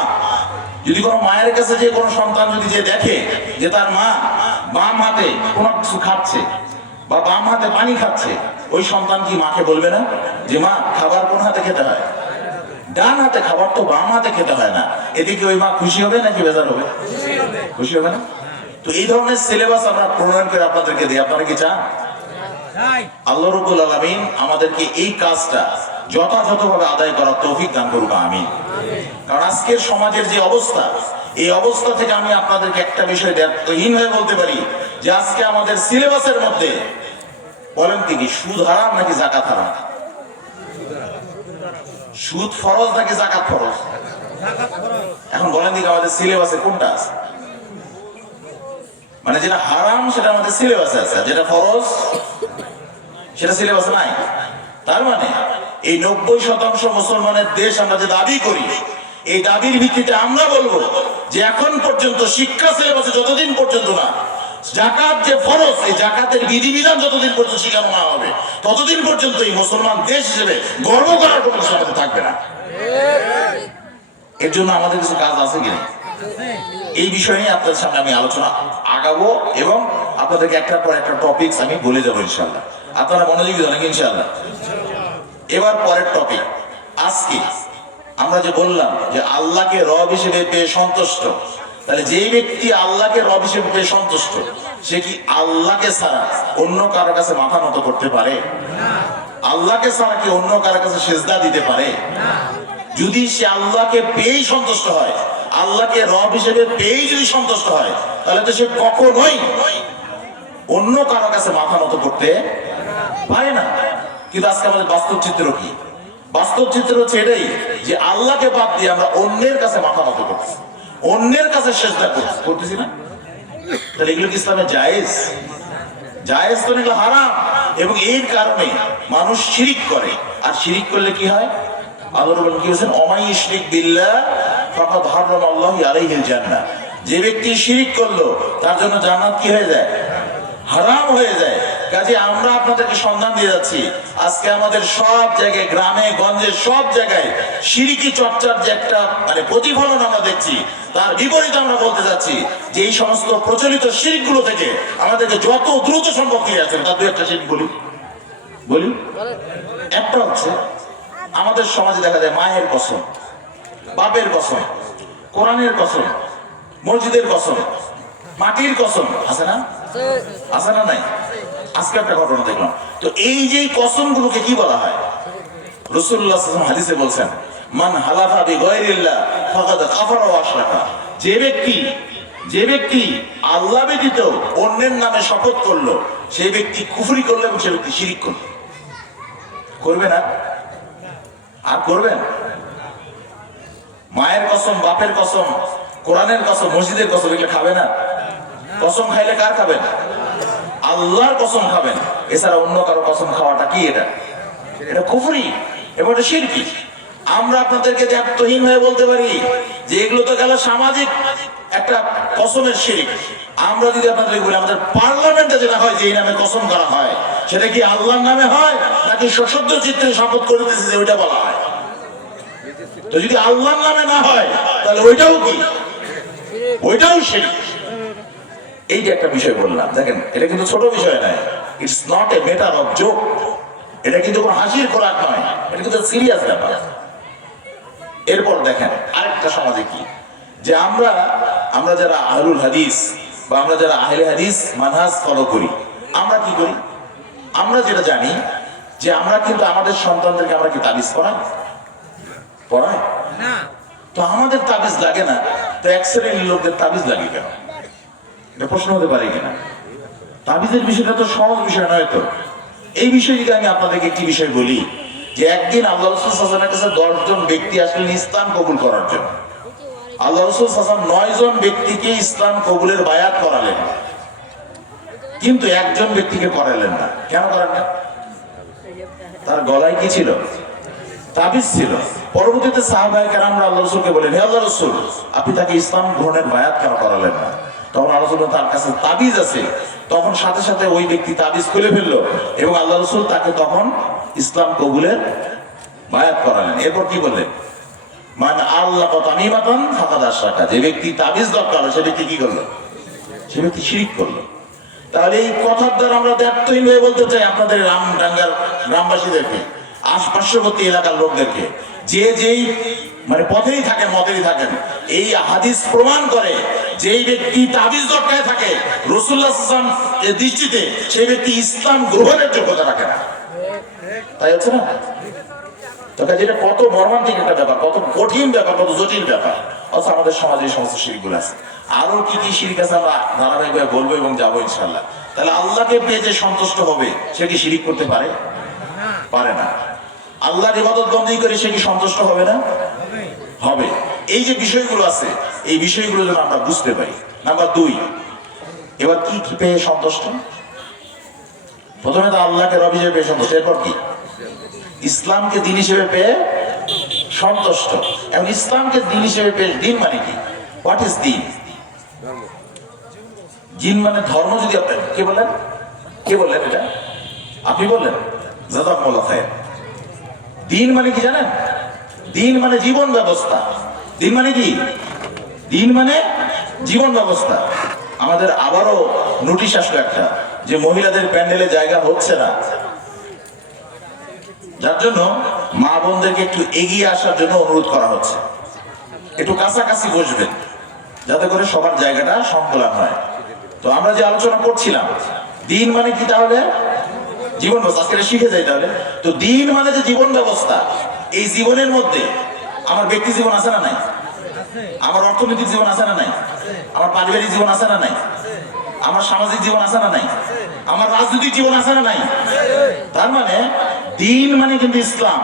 যদি কোনো মায়ের কাছে যে কোনো সন্তান যদি যে দেখে যে তার মা বাম হাতে কোনো কিছু খাচ্ছে বা বাম হাতে পানি খাচ্ছে, ওই সন্তান কি মাকে বলবে না যে মা খাবার কোন হাতে খেতে হয়? ডান হাতে, খাবার তো বাম হাতে খেতে হয় না। এতে কি ওই মা খুশি হবে নাকি বেজার হবে? খুশি হবে না? তো এই ধরনের সিলেবাস আমরা প্রণয়ন করে আপনাদেরকে দিই। আপনারা কি চান? আল্লাহ রাব্বুল আলামিন আমাদেরকে এই কাজটা যথাযথভাবে আদায় করার তৌফিক দান করুক, আমিন। কারণ আজকের সমাজের যে অবস্থা, এই অবস্থা থেকে আমি আপনাদেরকে একটা বিষয় দায়িত্বহীন হয়ে বলতে পারি যে আজকে আমাদের সিলেবাসের মধ্যে বলেন কি সুদ হারাম নাকি যাকাত হারাম? সুদ ফরজ নাকি যাকাত ফরজ? এখন বলেন দিকে আমাদের সিলেবাসে কোনটা আছে? মানে যেটা হারাম সেটা আমাদের সিলেবাসে আছে, যেটা ফরজ সেটা সিলেবাসে নাই। তার মানে এই 90% মুসলমানের দেশ আমরা যে দাবি করি, এই দাবির ভিত্তিতে আমরা বলবো যে এখন পর্যন্ত শিক্ষা সিলেবাসে যতদিন পর্যন্ত না যাকাত যে ফরজ, এই যাকাতের বিধিবিধান যতদিন পর্যন্ত শেখানো না হবে ততদিন পর্যন্ত এই মুসলমান দেশ হিসেবে গর্ব করার কোনো সময় থাকবে না। এর জন্য আমাদের কিছু কাজ আছে কিনা, এই বিষয় নিয়ে আপনাদের সামনে আমি আলোচনা আগাবো এবং আপনাদেরকে একটার পর একটা টপিকস আমি বলে যাবো ইনশাআল্লাহ। আপনারা মনোযোগী জানেন ইনশাআল্লাহ। এবার পরের টপিক, আজকে আমরা যে বললাম যে আল্লাহকে রব হিসেবে পেয়ে সন্তুষ্ট, তাহলে যেই ব্যক্তি আল্লাহকে রব হিসেবে পেয়ে সন্তুষ্ট সে কি আল্লাহকে ছাড়া অন্য কারো কাছে মাথা নত করতে পারে? আল্লাহকে ছাড়া কি অন্য কারো কাছে সেজদা দিতে পারে? যদি সে আল্লাহকে পেয়েই সন্তুষ্ট হয়, আল্লাহকে রব হিসেবে পেয়েই যদি সন্তুষ্ট হয়, তাহলে তো সে কখনোই অন্য কারো কাছে মাথা নত করতে পারে না। কিন্তু আজকে আমাদের বাস্তব চিত্র কি? বাস্তব চিত্র হচ্ছে এটাই যে আল্লাহকে বাদ দিয়ে আমরা অন্যের কাছে মাথা নত করছি, অন্যের কাছে সেজদা করতেছি না। তাহলে এগুলো কি ইসলামে জায়েজ? জায়েজ তো এগুলো হারাম। এবং এর কারণে মানুষ শিরিক করে, আর শিরিক করলে কি হয়? আল্লাহ রাব্বুল কি বলেছেন, ওমাই ইশরিক বিল্লাহ ফাকাদ হারামাল্লাহু আলাইহিল জান্নাহ। যে ব্যক্তি শিরিক করলো তার জন্য জান্নাত কি হয়ে যায়? হারাম হয়ে যায়। কাজে আমরা আপনাদেরকে সন্ধান দিয়ে যাচ্ছি, আজকে আমাদের সব জায়গায়, গ্রামে গঞ্জে সব জায়গায় শিরকি চর্চার যে একটা মানে প্রতিফলন আমরা দেখছি, তার বিপরীতে আমরা বলতে যাচ্ছি যে এই সমস্ত প্রচলিত শিরকগুলো থেকে আমাদেরকে যত দ্রুত সম্ভব ফিরে আসেন। তার দু একটা শিরক বলি। একটা হচ্ছে আমাদের সমাজে দেখা যায় মায়ের কসম, বাপের কসম, কোরআনের কসম, মসজিদের কসম, মাটির কসম, আছে না? আছে না? নাই? আজকে একটা ঘটনা দেখলাম। তো এই যে কসমগুলোকে কি বলা হয়? রাসূলুল্লাহ সাল্লাল্লাহু আলাইহি ওয়াসাল্লাম হাদিসে বলছেন, মান হালাফা বিগায়রিল্লাহ ফাকাদ কাফারা ওয়া আশরাকা। যে ব্যক্তি আল্লাহ ব্যতীত অন্যের নামে শপথ করলো, সেই ব্যক্তি কুফরি করলো এবং সেই ব্যক্তি শিরক করলো। করবে না? আর করবেন? মায়ের কসম, বাপের কসম, কোরআনের কসম, মসজিদের কসম, এগুলো খাবে না? কসম খাইলে কার খাবেন? আল্লাহর কসম খাবেন। এছাড়া অন্য কারো কসম খাওয়াটা কি? এটা কুফরি এবং এটা শিরকি। আমরা আপনাদেরকে দায়িত্বহীন হয়ে বলতে পারি যে এগুলো তো গেল সামাজিক একটা কসমের শিরক। আমরা যদি আপনাদের বলি, আমাদের পার্লামেন্টে যেটা হয় যে এই নামে কসম করা হয়, সেটা কি আল্লাহর নামে হয় নাকি সশব্দ চিত্রে শপথ করে দিতেছে যে ওইটা বলা হয়? তো যদি আল্লাহর নামে না হয় তাহলে ওইটাও কি? ওইটাও শিরক। এই যে একটা বিষয় বললাম, দেখেন এটা কিন্তু ছোট বিষয় নয়, it's not a matter of joke. এটা কিন্তু কোনো হাসির খোরাক নয়, এটা কিন্তু সিরিয়াস ব্যাপার। এরপর দেখেন আরেকটা সমাজে কি, যে আমরা যারা আহলুল হাদিস বা আমরা যারা আহলে হাদিস মানহাজ ফলো করি, আমরা কি করি? আমরা যেটা জানি যে আমরা কিন্তু আমাদের সন্তানদেরকে আমরা কি তাবিজ পড়াই না? তো আমাদের তাবিজ লাগে না, তো এক শ্রেণীর লোকদের তাবিজ লাগে কেন? এটা প্রশ্ন হতে পারে কিনা? তাবিজের বিষয়টা তো সহজ বিষয় নয়। তো এই বিষয়ে যদি আমি আপনাদেরকে একটি বিষয় বলি, যে একদিন আল্লাহ রাসূল সাল্লাল্লাহু আলাইহি ওয়াসাল্লামের কাছে 10 জন ব্যক্তি আসলেন ইসলাম কবুল করার জন্য। আল্লাহ রাসূল সাল্লাল্লাহু আলাইহি ওয়াসাল্লাম 9 জন ব্যক্তিকে ইসলাম কবুলের বায়াত করালেন, কিন্তু একজন ব্যক্তিকে করালেন না। কেন করেন না? তার গলায় কি ছিল? তাবিজ ছিল। পরবর্তীতে সাহাবায়ে কেরামরা আল্লাহ রাসূলকে বলেন, হে আল্লাহর রাসূল, আপনি তাকে ইসলাম গ্রহণের বায়াত কেন করালেন না? তখন আল্লাহ রাসূল, তার কাছে তাবিজ আছে। তখন সাথে সাথে ওই ব্যক্তি তাবিজ খুলে ফেললো এবং আল্লাহ রাসূল তাকে তখন ইসলাম কবুলের বায়াত করালেন। এরপর কি বললেন? মানে আল্লাহ তামিমাতান ফাকাদ আশরাকা। যে ব্যক্তি তাবিজ দরকার সে ব্যক্তি কি করলো? সে ব্যক্তি শিরক করলো। তাহলে এই কথার দ্বারা আমরা দায়িত্বহীন হয়ে বলতে চাই আপনাদের রামডাঙ্গার গ্রামবাসীদেরকে, আশপার্শ্ববর্তী এলাকার লোকদেরকে, যে যেই মানে পথেই থাকেন মতেই থাকেন, এই হাদিস প্রমাণ করে যেই ব্যক্তি তাবিজ দরকারে থাকে রাসূলুল্লাহ সাল্লাল্লাহু আলাইহি ওয়াসাল্লামের দৃষ্টিতে সেই ব্যক্তি ইসলাম গ্রহণের যোগ্যতা রাখে না। তাই হচ্ছে না? তো যেটা কত মর্মান্তিক একটা ব্যাপার, কত কঠিন ব্যাপার, কত জটিল ব্যাপার। অথচ আমাদের সমাজে এই সমস্ত শিরকগুলো আছে। আরো কি কি শিরক আছে আমরা ধারাবাহিকভাবে বলবো এবং যাবো ইনশাআল্লাহ। তাহলে আল্লাহকে পেয়ে যে সন্তুষ্ট হবে সে কি শিরক করতে পারে? পারে না। আল্লাহর ইবাদত বন্দী করে সে কি সন্তুষ্ট হবে না? হবে। এই যে বিষয়গুলো আছে, এই বিষয়গুলো যেন আমরা বুঝতে পারি। নাম্বার 2, এবার কি কি পেয়ে সন্তুষ্ট? প্রথমে তো আল্লাহকে রব হিসেবে পেয়ে সন্তুষ্ট, এরপর কি? ইসলামকে দিন হিসেবে পেয়ে সন্তুষ্ট। এখন ইসলামকে দিন হিসেবে পেয়ে, দিন মানে কি? হোয়াট ইজ দিন? জিন মানে ধর্ম। যদি আপনি কে বললেন? কে বললেন এটা? আপনি বললেন। জাযাকুমুল্লাহ খায়র। দিন মানে কি জানেন? দিন মানে জীবন ব্যবস্থা। দিন মানে কি? দিন মানে জীবন ব্যবস্থা। আমাদের আবারও নোটিশ আসলো একটা, যে মহিলাদের প্যান্ডেলে জায়গা হচ্ছে না, যার জন্য মা বোনদেরকে একটু এগিয়ে আসার জন্য অনুরোধ করা হচ্ছে, একটু কাছাকাছি বসবেন যাতে করে সবার জায়গাটা সংকলন হয়। তো আমরা যে আলোচনা করছিলাম, দিন মানে কি? তাহলে জীবন ব্যবস্থা। আজকে শিখে যাই তাহলে। তো দিন মানে যে জীবন ব্যবস্থা, এই জীবনের মধ্যে আমার ব্যক্তি জীবন আছে না নাই? আমার অর্থনৈতিক জীবন আছে না নাই? আমার পারিবারিক জীবন আছে না নাই? আমার সামাজিক জীবন আছে না নাই? আমার রাজনৈতিক জীবন আছে না নাই? তার মানে দিন মানে কিন্তু ইসলাম।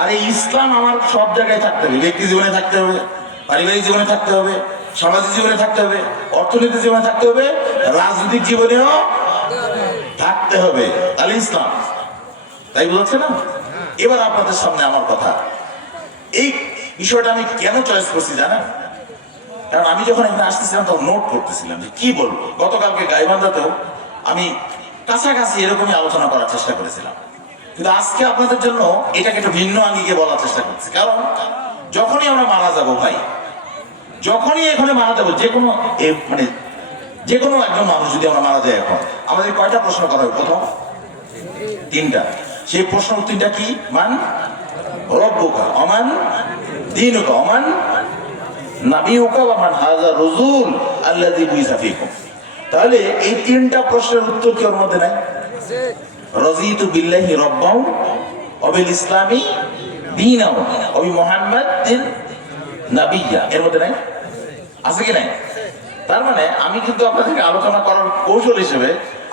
আর এই ইসলাম আমার সব জায়গায় থাকতে হবে। ব্যক্তি জীবনে থাকতে হবে, পারিবারিক জীবনে থাকতে হবে, সামাজিক জীবনে থাকতে হবে, অর্থনৈতিক জীবনে থাকতে হবে, রাজনৈতিক জীবনেও থাকতে হবে। তাহলে ইসলাম। তাই বুঝাচ্ছে না? এবার আপনাদের সামনে আমার কথা, এই বিষয়টা আমি কেন চয়েস করছি জানেন? কারণ আমি যখন এখানে আসতেছিলাম তখন নোট করতেছিলাম যে কি বলবো। গতকালকে গাইবান্ধাতেও আমি কাছাকাছি এরকমই আলোচনা করার চেষ্টা করেছিলাম, কিন্তু আজকে আপনাদের জন্য এটাকে একটু ভিন্ন আঙ্গিকে বলার চেষ্টা করছি। কারণ যখনই আমরা মারা যাব ভাই, যখনই এখানে মারা যাবো, যে কোনো মানে যে কোনো একজন মানুষ যদি আমরা মারা যাই, এখন আমাদের কয়টা প্রশ্ন করা হবে? প্রথম 3টা। সেই প্রশ্ন 3টা কি? মান রব্বুকা, অমান দীনুকা, অমান নাবিয়ুকা, ওয়া মান হাযা রাসূল আল্লাযী বুইসা ফীকুম। তাহলে এই 3টা প্রশ্নের উত্তর কি ওর মধ্যে নাই? রাযীতু বিল্লাহি রাব্বাও ওয়া বিল ইসলামি দীনাও ওয়া বি মুহাম্মাদিন নাবিয়্যা, এর মধ্যে নাই? আছে কি নাই? তার মানে আমি কিন্তু আপনাদেরকে আলোচনা করার কৌশল হিসেবে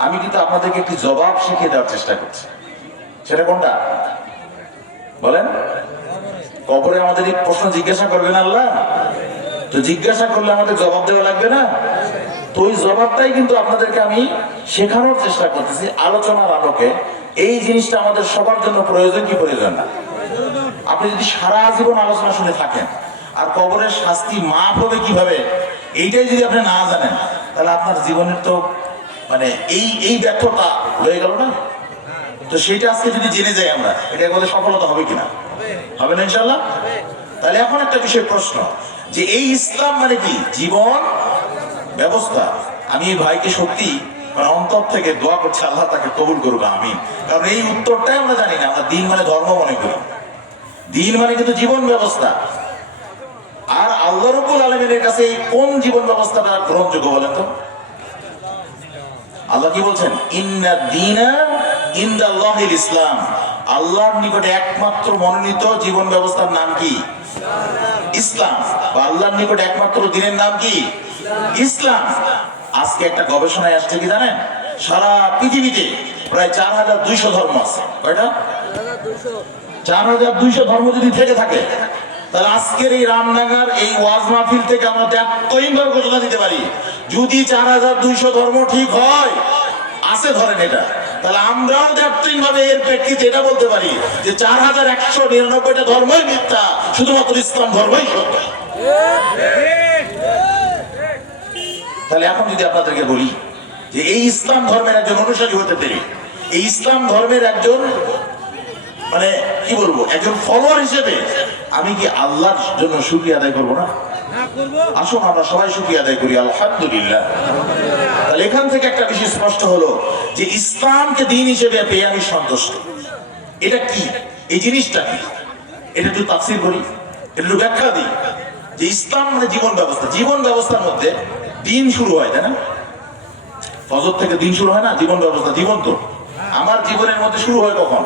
আমি কিন্তু আপনাদেরকে একটি জবাব শিখিয়ে দেওয়ার চেষ্টা করছি। সেটা কোনটা বলেন? কবরে আমাদের এই প্রশ্ন জিজ্ঞাসা করবেন আল্লাহ, তো জিজ্ঞাসা করলে আমাদের জবাব দেওয়া লাগবে না? তো ওই জবাবটাই কিন্তু আপনাদেরকে আমি শেখানোর চেষ্টা করতেছি আলোচনার আলোকে। এই জিনিসটা আমাদের সবার জন্য প্রয়োজন কি প্রয়োজন না? আপনি যদি সারা জীবন আলোচনা শুনে থাকেন আর কবরের শাস্তি মাফ হবে কিভাবে এইটাই যদি আপনি না জানেন, তাহলে আপনার জীবনের তো মানে এই ব্যর্থতা হয়ে গেল না। তো সেইটা আজকে যদি জেনে যাই আমরা, এটা আমাদের সফলতা হবে কিনা? হবে না ইনশাল্লাহ। তাহলে এখন একটা বিষয় প্রশ্ন, যে এই ইসলাম মানে কি? জীবন ব্যবস্থা। আমি এই ভাইকে সত্যি অন্তর থেকে দোয়া করছি, আল্লাহ তাকে কবুল করুক, আমিন। কারণ এই উত্তরটাই আমরা জানি না। আমরা দিন মানে ধর্ম মনে করি, দিন মানে কিন্তু জীবন ব্যবস্থা। আর আল্লাহ রাব্বুল আলামিনের কাছে এই কোন জীবন ব্যবস্থাটা গ্রহণযোগ্য বলেন তো? আল্লাহ কি বলছেন? ইন্না দীনা ইনদাল্লাহিল ইসলাম। আল্লাহর নিকটে একমাত্র মনোনীত জীবন ব্যবস্থার নাম কি? ইসলাম। বা আল্লাহর নিকটে একমাত্র দিনের নাম কি? ইসলাম। আজকে একটা গবেষণায় আসছে কি জানেন? সারা পৃথিবীতে প্রায় 4200 ধর্ম আছে। কয়টা? 4200 ধর্ম যদি থেকে থাকে, তাহলে আজকের এই রামনগর এই ওয়াজ মাহফিল থেকে আমরা ত্যাগতহীনভাবে ঘোষণা দিতে পারি, যদি 4200 ধর্ম ঠিক হয়, আছে ধরেন এটা, তাহলে আমরাও ত্যাগতহীনভাবে এর প্রেক্ষিতে এটা বলতে পারি যে 4199টা ধর্মই মিথ্যা, শুধুমাত্র ইসলাম ধর্মই সত্য। তাহলে এখন যদি আপনাদেরকে বলি যে এই ইসলাম ধর্মের একজন অনুসারী হতে পেরে, এই ইসলাম ধর্মের একজন মানে কি বলবো, একজন ফলোয়ার হিসেবে আমি কি আল্লাহর জন্য শুকরিয়া আদায় করবো না? আসুন আমরা সবাই শুকরিয়া আদায় করি, আলহামদুলিল্লাহ। তাহলে এখান থেকে একটা বিষয় স্পষ্ট হলো যে ইসলামকে দিন হিসেবে পেয়ে আমি সন্তুষ্ট। এটা কি? এই জিনিসটা কি? এটা একটু তাফসীর করি, এটা একটু ব্যাখ্যা দিই। যে ইসলাম মানে জীবন ব্যবস্থা। জীবন ব্যবস্থার মধ্যে দিন শুরু হয়, তাই না? ফজর থেকে দিন শুরু হয় না? জীবন ব্যবস্থা, জীবন তো আমার জীবনের মধ্যে শুরু হয় কখন?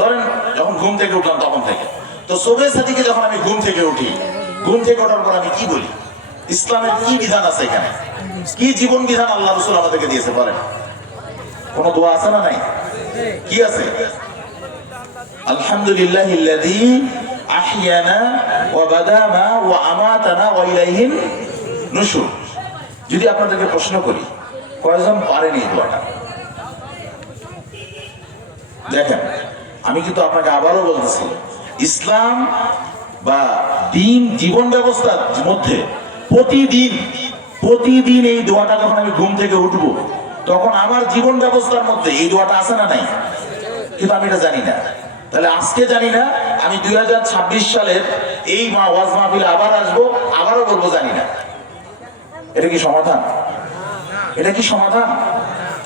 ধরেন যখন ঘুম থেকে উঠলাম তখন থেকে। তো সুবহে সাদিকে যখন আমি ঘুম থেকে উঠি, ঘুম থেকে ওঠার পর আমি কি বলি? ইসলামের কি বিধান আছে এখানে? কি জীবন বিধান আল্লাহ রাসূল আমাদেরকে দিয়েছে বলেন? কোন দোয়া আছে না নাই? কি আছে? আলহামদুলিল্লাহিল্লাযী আহইয়ানা ওয়া বাদানা ওয়া আমাতানা ওয়া ইলাইহিন নুশুর। যদি আপনাদেরকে প্রশ্ন করি কয়জন পারেন এই দোয়াটা? দেখেন, আমি কিন্তু আপনাকে আবারও বলতেছি, ইসলাম বা দিন জীবন ব্যবস্থার মধ্যে প্রতিদিন এই দোয়াটা যখন আমি ঘুম থেকে উঠবো তখন আমার জীবন ব্যবস্থার মধ্যে এই দোয়াটা আছে না নাই? কিন্তু আমি এটা জানি না। তাহলে আজকে জানি না, আমি 2026 সালের এই ওয়াজ মাহফিলে আবার আসবো, আবারও বলবো জানি না। এটা কি সমাধান? এটা কি সমাধান?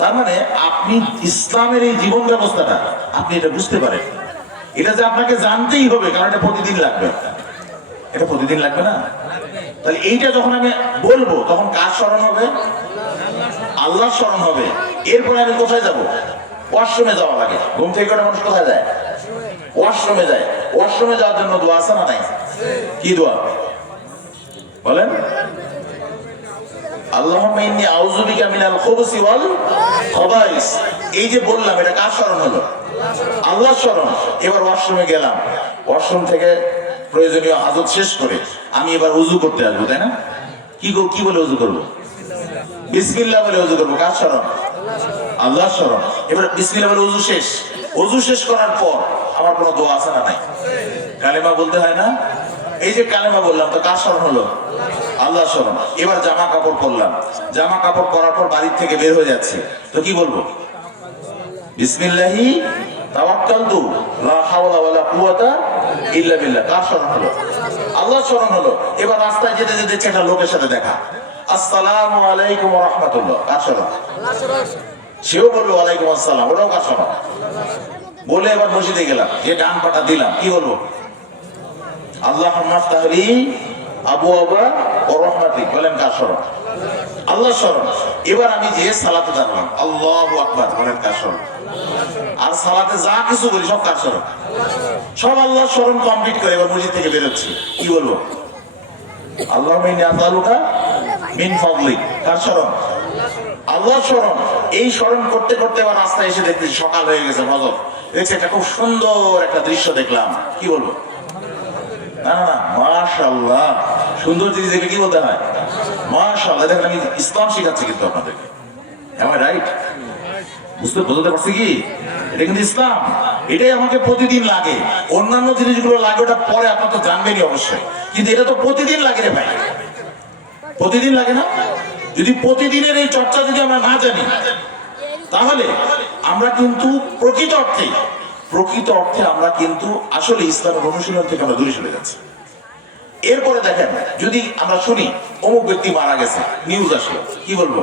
তার মানে আপনি ইসলামের এই জীবন ব্যবস্থাটা আপনি এটা বুঝতে পারেন, এটা যে আপনাকে জানতেই হবে, কারণ এটা প্রতিদিন লাগবে। এটা প্রতিদিন লাগবে না? তাহলে এইটা যখন আমি বলবো তখন কার স্মরণ হবে? আল্লাহর স্মরণ হবে। এরপরে আমি কোথায় যাব? ওয়াশরুমে যাওয়া লাগে। ঘুম থেকে ওঠে মানুষ কোথায় যায়? ওয়াশরুমে যায়। ওয়াশরুমে যাওয়ার জন্য দোয়া আছে না নাই? কি দোয়া বলেন? আল্লাহুম্মা ইন্নী আউযু বিকা মিনাল খুবুসি ওয়াল খাবাইস। এই যে বললাম, এটা কার স্মরণ হলো? আল্লাহর স্মরণ। এবার ওয়াশরুমে গেলাম, ওয়াশরুম থেকে প্রয়োজনীয় হাজত শেষ করে আমি এবার উযু করতে আসবো, তাই না? কি বলে উযু করবো? বিসমিল্লাহ বলে উযু করবো। কার স্মরণ? আল্লাহর স্মরণ। এবার বিসমিল্লাহ বলে উযু শেষ। উযু শেষ করার পর আমার কোনো দোয়া আছে না নাই? কালেমা বলতে হয় না? এই যে কালেমা বললাম, তো কার স্মরণ হলো? আল্লাহর স্মরণ। এবার জামা কাপড় পরলাম, জামা কাপড় পরার পর বাড়ির থেকে বের হয়ে যাচ্ছি, তো কি বলবো? বিসমিল্লাহি তাওয়াক্কালতু লা হাওলা ওয়ালা কুওয়াতা ইল্লা বিল্লাহ। কার স্মরণ হলো? আল্লাহর স্মরণ হলো। এবার রাস্তায় যেতে যেতে একটা লোকের সাথে দেখা, আসসালামু আলাইকুম ওয়া রাহমাতুল্লাহ। কার স্মরণ? সেও বলবে ওয়ালাইকুম আসসালাম, ওটাও কার স্মরণ? বলে এবার মসজিদে গেলাম, যে ডান পাটা দিলাম, কি বলবো? আল্লাহুম্মা আফতাহ লি আবওয়াবা ওয়া রাহমাতিক। বলেন কার স্মরণ? আল্লাহর স্মরণ। এবার আমি যে সালাতে দাঁড়ালাম, আল্লাহু আকবার। বলেন কার স্মরণ? আর সালাতে যা কিছু বলি সব কার স্মরণ? সব আল্লাহর স্মরণ কমপ্লিট করে এবার মসজিদ থেকে বেরোচ্ছি, কি বলবো? আল্লাহুম্মা ইন্নী আসআলুকা মিন ফাদলিক। কার স্মরণ? আল্লাহর স্মরণ। এই স্মরণ করতে করতে এবার রাস্তায় এসে দেখতেছি সকাল হয়ে গেছে, ফজর। দেখছি একটা খুব সুন্দর একটা দৃশ্য দেখলাম, কি বলবো? না না না, মাশাআল্লাহ। সুন্দর জিনিস দেখলে কি বলতে হয়? মাশাআল্লাহ। দেখেন, আমি ইসলাম শিখাচ্ছি কিন্তু আপনাদেরকে। Am I right? বুঝতে পারছি কি? এটা কিন্তু ইসলাম। এটাই আমাকে প্রতিদিন লাগে। অন্যান্য জিনিসগুলো লাগে ওটা পরে, আপনার তো জানবেনই অবশ্যই, কিন্তু এটা তো প্রতিদিন লাগে রে ভাই। প্রতিদিন লাগে না? যদি প্রতিদিনের এই চর্চা যদি আমরা না জানি, তাহলে আমরা কিন্তু প্রকৃত অর্থে আমরা কিন্তু আসলে ইসলামের অনুশীলন থেকে আমরা দূরে চলে যাচ্ছি। এরপরে দেখেন, যদি আমরা শুনি অমুক ব্যক্তি মারা গেছে, নিউজ আসলো, কি বলবো?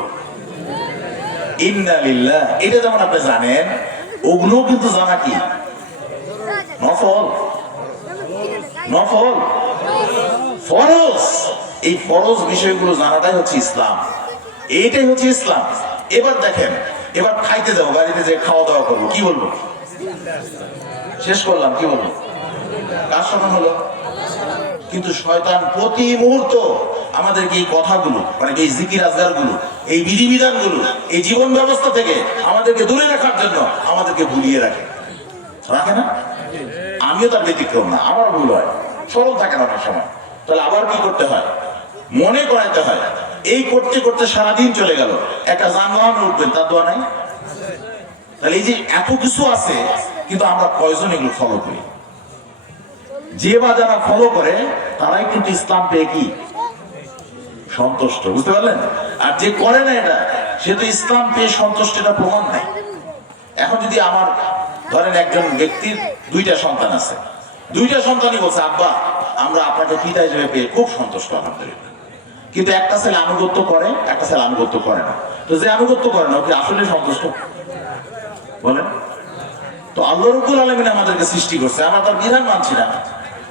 ইন্না লিল্লাহ। এটা যেমন আপনি জানেন, ওগুলো কিন্তু জানা কি নফল ফরজ। এই ফরজ বিষয়গুলো জানাটাই হচ্ছে ইসলাম। এইটাই হচ্ছে ইসলাম। এবার দেখেন, এবার খাইতে যাবো, বাড়িতে যে খাওয়া দাওয়া করবো, কি বলবো? শেষ করলাম, কি বলবো? কার স্মরণ হলো? কিন্তু শয়তান প্রতি মুহূর্ত আমাদেরকে এই কথাগুলো, মানে এই জিকির আজগার গুলো, এই বিধিবিধানগুলো, এই জীবন ব্যবস্থা থেকে আমাদেরকে দূরে রাখার জন্য আমাদেরকে ভুলিয়ে রাখে না? আমিও তার ব্যতিক্রম না, আমার ভুল হয়, স্মরণ থাকে না অনেক সময়। তাহলে আবার কি করতে হয়? মনে করাইতে হয়। এই করতে করতে সারাদিন চলে গেল, একটা যানবাহন উঠবেন, তার দোয়া নাই? তাহলে এই যে এত কিছু আছে, কিন্তু আমরা কয়জন এগুলো ফলো করি? যে বা যারা ফলো করে তারাই কিন্তু ইসলাম পেয়ে কি সন্তুষ্ট। বুঝতে পারলেন? আর যে করে না এটা, সে তো ইসলাম পেয়ে সন্তুষ্ট, এটা প্রমাণ নাই। এখন যদি আমার ধরেন একজন ব্যক্তির দুইটা সন্তান আছে, দুইটা সন্তানই বলছে, আব্বা আমরা আপনাকে পিতা হিসেবে পেয়ে খুব সন্তুষ্ট আলহামদুলিল্লাহ, কিন্তু একটা ছেলে আনুগত্য করে, একটা ছেলে আনুগত্য করে না। তো যে আনুগত্য করে না, ওকে আসলে সন্তুষ্ট বলেন? তো আল্লাহ রাব্বুল আলামিন আমাদেরকে সৃষ্টি করছে, আমরা তার বিধান মানছি না।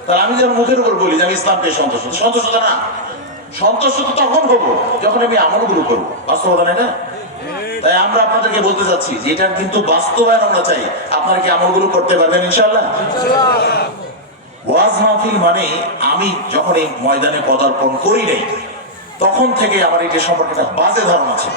তাহলে আমি যেমন মুখের উপর বলি যে আমি ইসলাম পেয়ে সন্তুষ্ট, সন্তুষ্ট না। সন্তুষ্ট তো তখন হবো যখন আমি আমলগুলো করবো, বাস্তবতা না এটা? তাই আমরা আপনাদেরকে বলতে চাচ্ছি যে এটার কিন্তু বাস্তবায়ন আমরা চাই। আপনারা কি আমলগুলো করতে পারবেন ইনশাআল্লাহ? ওয়াজ মাহফিল মানে, আমি যখন এই ময়দানে পদার্পণ করি নাই তখন থেকে আমার এটা সম্পর্কে একটা বাজে ধারণা ছিল।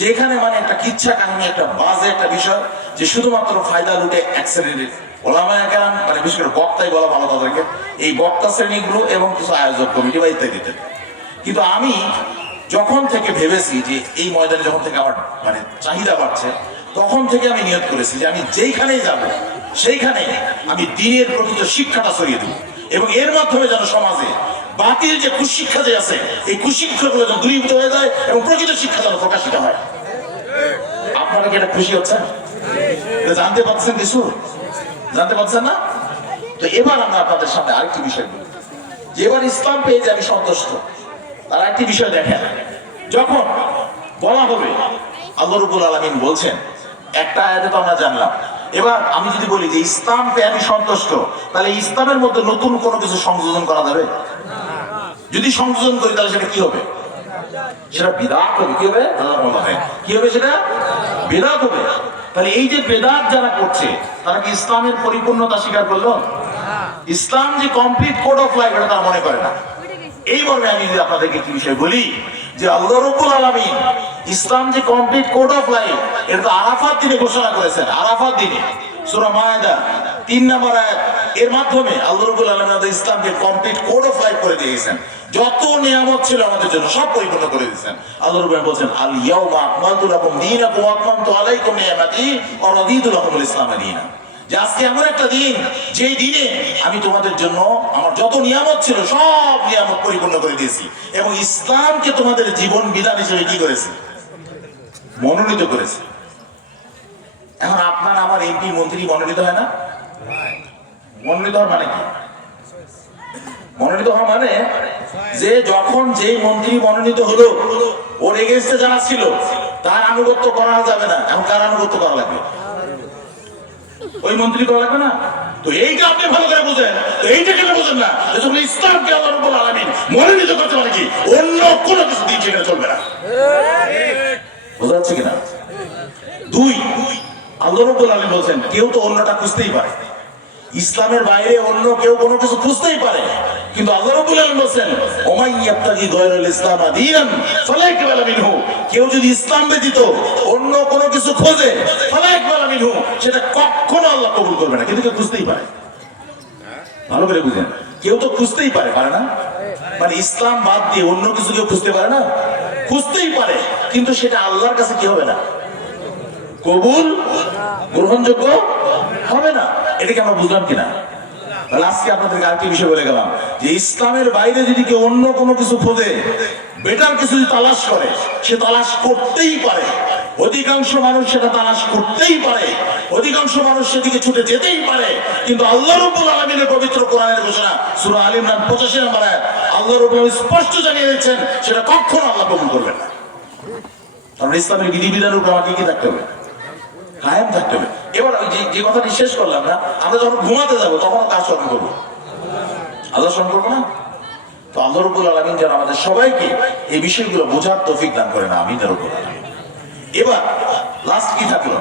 যেখানে মানে একটা কিচ্ছা কাহিনী, একটা বাজে একটা বিষয়, যে শুধুমাত্র ফায়দা লুটে এক শ্রেণীর ওলামায়ে কেরাম, মানে বিশেষ করে বক্তাই বলা ভালো তাদেরকে, এই বক্তা শ্রেণীগুলো এবং কিছু আয়োজক কমিটি বা ইত্যাদি ইত্যাদি। কিন্তু আমি যখন থেকে ভেবেছি যে এই ময়দানে যখন থেকে আমার মানে চাহিদা বাড়ছে, তখন থেকে আমি নিয়ত করেছি যে আমি যেইখানেই যাব সেইখানে আমি দ্বীনের প্রকৃত শিক্ষাটা ছড়িয়ে দেব, এবং এর মাধ্যমে যেন সমাজে বাতিল যে কুশিক্ষা যে আছে এই কুশিক্ষাগুলো যেন দূরীভূত হয়ে যায় এবং প্রকৃত শিক্ষা যেন প্রকাশিত হয়। আপনারা কি এটা খুশি হচ্ছেন? জানতে পারছেন কিছু? জানতে পারছেন না? তো এবার আমরা আপনাদের সামনে আরেকটি বিষয় বলি, যে এবার ইসলাম পেয়ে যে আমি সন্তুষ্ট, তার একটি বিষয় দেখেন। যখন বলা হবে আল্লাহ রাব্বুল আলামিন বলছেন, একটা আয়াতে তো আমরা জানলাম, এবার আমি যদি বলি যে ইসলাম পেয়ে আমি সন্তুষ্ট, তাহলে ইসলামের মধ্যে নতুন কোনো কিছু সংযোজন করা যাবে? যদি সংযোজন করি তাহলে সেটা কি হবে? সেটা বিদআত হবে। কি হবে? কি হবে? সেটা বিদআত হবে। তাহলে এই যে বিদআত যারা করছে, তারা কি ইসলামের পরিপূর্ণতা স্বীকার করলো? ইসলাম যে কমপ্লিট কোড অফ লাইফ এটা তারা মনে করে না। এই মর্মে আমি যদি আপনাদেরকে কি বিষয় বলি, যে আল্লাহ রাব্বুল আলামিন ইসলাম যে কমপ্লিট কোড অফ লাইফ এটা তো আরাফাত দিনে ঘোষণা করেছেন। আরাফাত দিনে সূরা মায়েদা 3 নম্বর আয়াত, এর মাধ্যমে আল্লাহ রাব্বুল আলামিন আমাদের ইসলামকে কমপ্লিট কোড অফ লাইফ করে দিয়েছেন। যত নিয়ামত ছিল আমাদের জন্য সব পরিপূর্ণ করে দিয়েছেন। আল্লাহ রাব্বুল আলামিন বলেন, আল ইয়াউমা আকমালতু লাকুম দীনাকুম ওয়া আতমামতু আলাইকুম নি'মাতি ওয়া রাদিতু লাকুমুল ইসলাম দীনা। যে আজকে এমন একটা দিন, যে দিনে আমি তোমাদের জন্য আমার যত নিয়ামত ছিল সব নিয়ামত পরিপূর্ণ করে দিয়েছি, এবং ইসলামকে তোমাদের জীবন বিধান হিসেবে কি করেছি? মনোনীত করেছি। এখন আপনার আমার এমপি মন্ত্রী মনোনীত হয় না? মনোনীত হওয়ার মানে কি? মনোনীত হওয়া মানে যে যখন যেই মন্ত্রী মনোনীত হলো, ওর এগেইনস্টে যারা ছিল তার আনুগত্য করা যাবে না। এখন কার আনুগত্য করা লাগবে? ওই মন্ত্রী করা লাগবে না? তো এইটা আপনি ভালো করে বুঝেন। তো এইটা কেন বুঝেন না? যখন ইসলামকে আল্লাহ রাব্বুল আলামিন মনোনীত করতে পারে, কি অন্য কোনো কিছু দিন সেখানে চলবে না। বোঝা যাচ্ছে কিনা? দুই, আল্লাহ রাব্বুল আলামিন বলছেন কেউ তো অন্যটা খুঁজতেই পারে, ইসলামের বাইরে অন্য কেউ কোনো কিছু খুঁজতেই পারে, কিন্তু আল্লাহ রাব্বুল আলামিন বলেন ওমাই ইয়াবতাগি গায়রাল ইসলাম দীনান ফালা ইকবালা মিনহু, কেউ যদি ইসলাম ব্যতীত অন্য কোনো কিছু খোঁজে ফালা ইকবালা মিনহু, সেটা কখনো আল্লাহ কবুল করবে না। কিন্তু কেউ খুঁজতেই পারে। ভালো করে বুঝেন, কেউ তো খুঁজতেই পারে, পারে না? মানে ইসলাম বাদ দিয়ে অন্য কিছু কেউ খুঁজতে পারে না? খুঁজতেই পারে, কিন্তু সেটা আল্লাহর কাছে কি হবে না? কবুল গ্রহণযোগ্য হবে না। এটাকে আমরা বুঝলাম কিনা? তাহলে আজকে আপনাদেরকে আরেকটি বিষয় বলে গেলাম, যে ইসলামের বাইরে যদি কেউ অন্য কোনো কিছু খোঁজে, বেটার কিছু যদি তালাশ করে, সে তালাশ করতেই পারে। অধিকাংশ মানুষ সেটা তালাশ করতেই পারে, অধিকাংশ মানুষ সেদিকে ছুটে যেতেই পারে, কিন্তু আল্লাহ রাব্বুল আলামিনের পবিত্র কোরআনের ঘোষণা সূরা আল ইমরান 85 নম্বর আয়াত, আল্লাহ রাব্বুল আলামিন স্পষ্ট জানিয়ে দিয়েছেন সেটা কখনো আল্লাহ কবুল করবেন না। কারণ ইসলামের বিধিবিধানের উপর আমাকে কি থাকতে হবে? কায়েম থাকতে হবে। এবার ওই যে কথাটি শেষ করলাম না, আমরা যখন ঘুমাতে যাবো তখন কার স্মরণ করবো? আল্লাহ স্মরণ করবো না? তো আল্লাহ রাব্বুল আলামিন যেন আমাদের সবাইকে এই বিষয়গুলো বোঝার তৌফিক দান করেন, আমিন ইয়া রাব্বুল আলামিন। এবার লাস্ট কি থাকলো?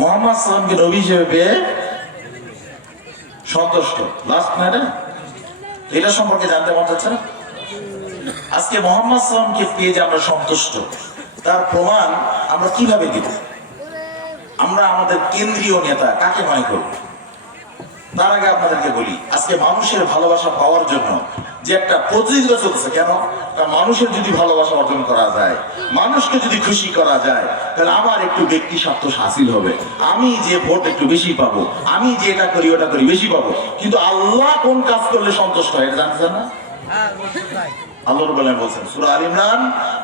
মুহাম্মদ সাল্লাল্লাহু আলাইহি ওয়াসাল্লামকে নবী হিসেবে পেয়ে সন্তুষ্ট। লাস্ট না এটা? এটা সম্পর্কে জানতে মন চাচ্ছে না? আজকে মুহাম্মদ সাল্লাল্লাহু আলাইহি ওয়াসাল্লামকে পেয়ে যে আমরা সন্তুষ্ট, তার প্রমাণ আমরা কিভাবে দিব? আমরা আমাদের কেন্দ্রীয় নেতা কাকে মনে করব? তার আগে আপনাদেরকে বলি, আজকে মানুষের ভালোবাসা পাওয়ার জন্য যে একটা প্রতিযোগিতা চলছে। কেন? কারণ মানুষের যদি ভালোবাসা অর্জন করা যায়, মানুষকে যদি খুশি করা যায়, তাহলে আমার একটু ব্যক্তি স্বার্থ হাসিল হবে, আমি যে ভোট একটু বেশি পাবো, আমি যে এটা করি ওটা করি বেশি পাবো। কিন্তু আল্লাহ কোন কাজ করলে সন্তুষ্ট হয় এটা জানতে চান না? আল্লাহ রাব্বুল আলামিন বলেন সূরা আল ইমরান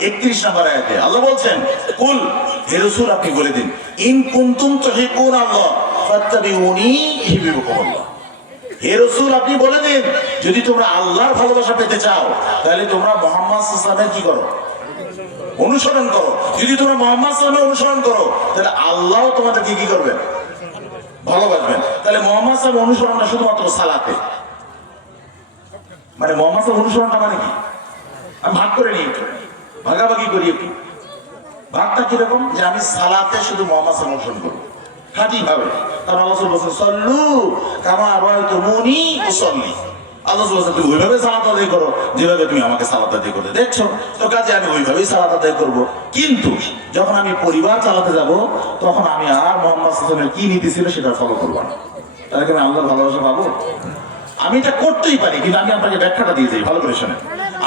31 নম্বর আয়াতে, আল্লাহ বলেন কুল, হে রাসূল আপনি বলে দিন, ইন কুনতুম তুহিব্বুনা আল্লাহ ফাত্তাবিউনি ইউহিব্বুকুমুল্লাহ। হে রাসূল আপনি বলে দিন, যদি তোমরা আল্লাহর ভালোবাসা পেতে চাও তাহলে তোমরা মুহাম্মদ সাল্লাল্লাহু আলাইহি ওয়াসাল্লামের কি করো? অনুসরণ করো। যদি তোমরা মুহাম্মদ সাল্লাল্লাহু আলাইহি ওয়াসাল্লামের অনুসরণ করো তাহলে আল্লাহ তোমাদেরকে কি করবেন? ভালোবাসবেন। তাহলে মুহাম্মদ সাল্লাল্লাহু আলাইহি ওয়াসাল্লামের অনুসরণটা শুধুমাত্র সালাতে, মানে মুহাম্মদ সাল্লাল্লাহু আলাইহি ওয়াসাল্লামের অনুসরণটা মানে কি? আমি ভাগ করে নিই, একটু ভাগাভাগি করি। একটু ভাগটা কিরকম? যে আমি সালাতে শুধু মুহাম্মদ সাল্লাল্লাহু আলাইহি ওয়াসাল্লাম অনুসরণ করবো খাঁটি ভাবে। কারণ রাসূল বলেছেন সল্লু কামা রাআইতুমুনি উসাল্লি, আল্লাহ বলছে তুমি ওইভাবে সালাত আদায় করো যেভাবে তুমি আমাকে সালাত আদায় করতে দেখছো, তো কাজে আমি ওইভাবেই সালাত আদায় করবো। কিন্তু যখন আমি পরিবার চালাতে যাব, তখন আমি আর মোহাম্মদ সাল্লাল্লাহু আলাইহি ওয়াসাল্লামের কি নীতি ছিল সেটা ফলো করবো না। তাহলে কি আমি আল্লাহর ভালোবাসা পাবো? আমি এটা করতেই পারি, কিন্তু আমি আপনাকে ব্যাখ্যাটা দিয়ে যাই, ভালো করে শোনেন।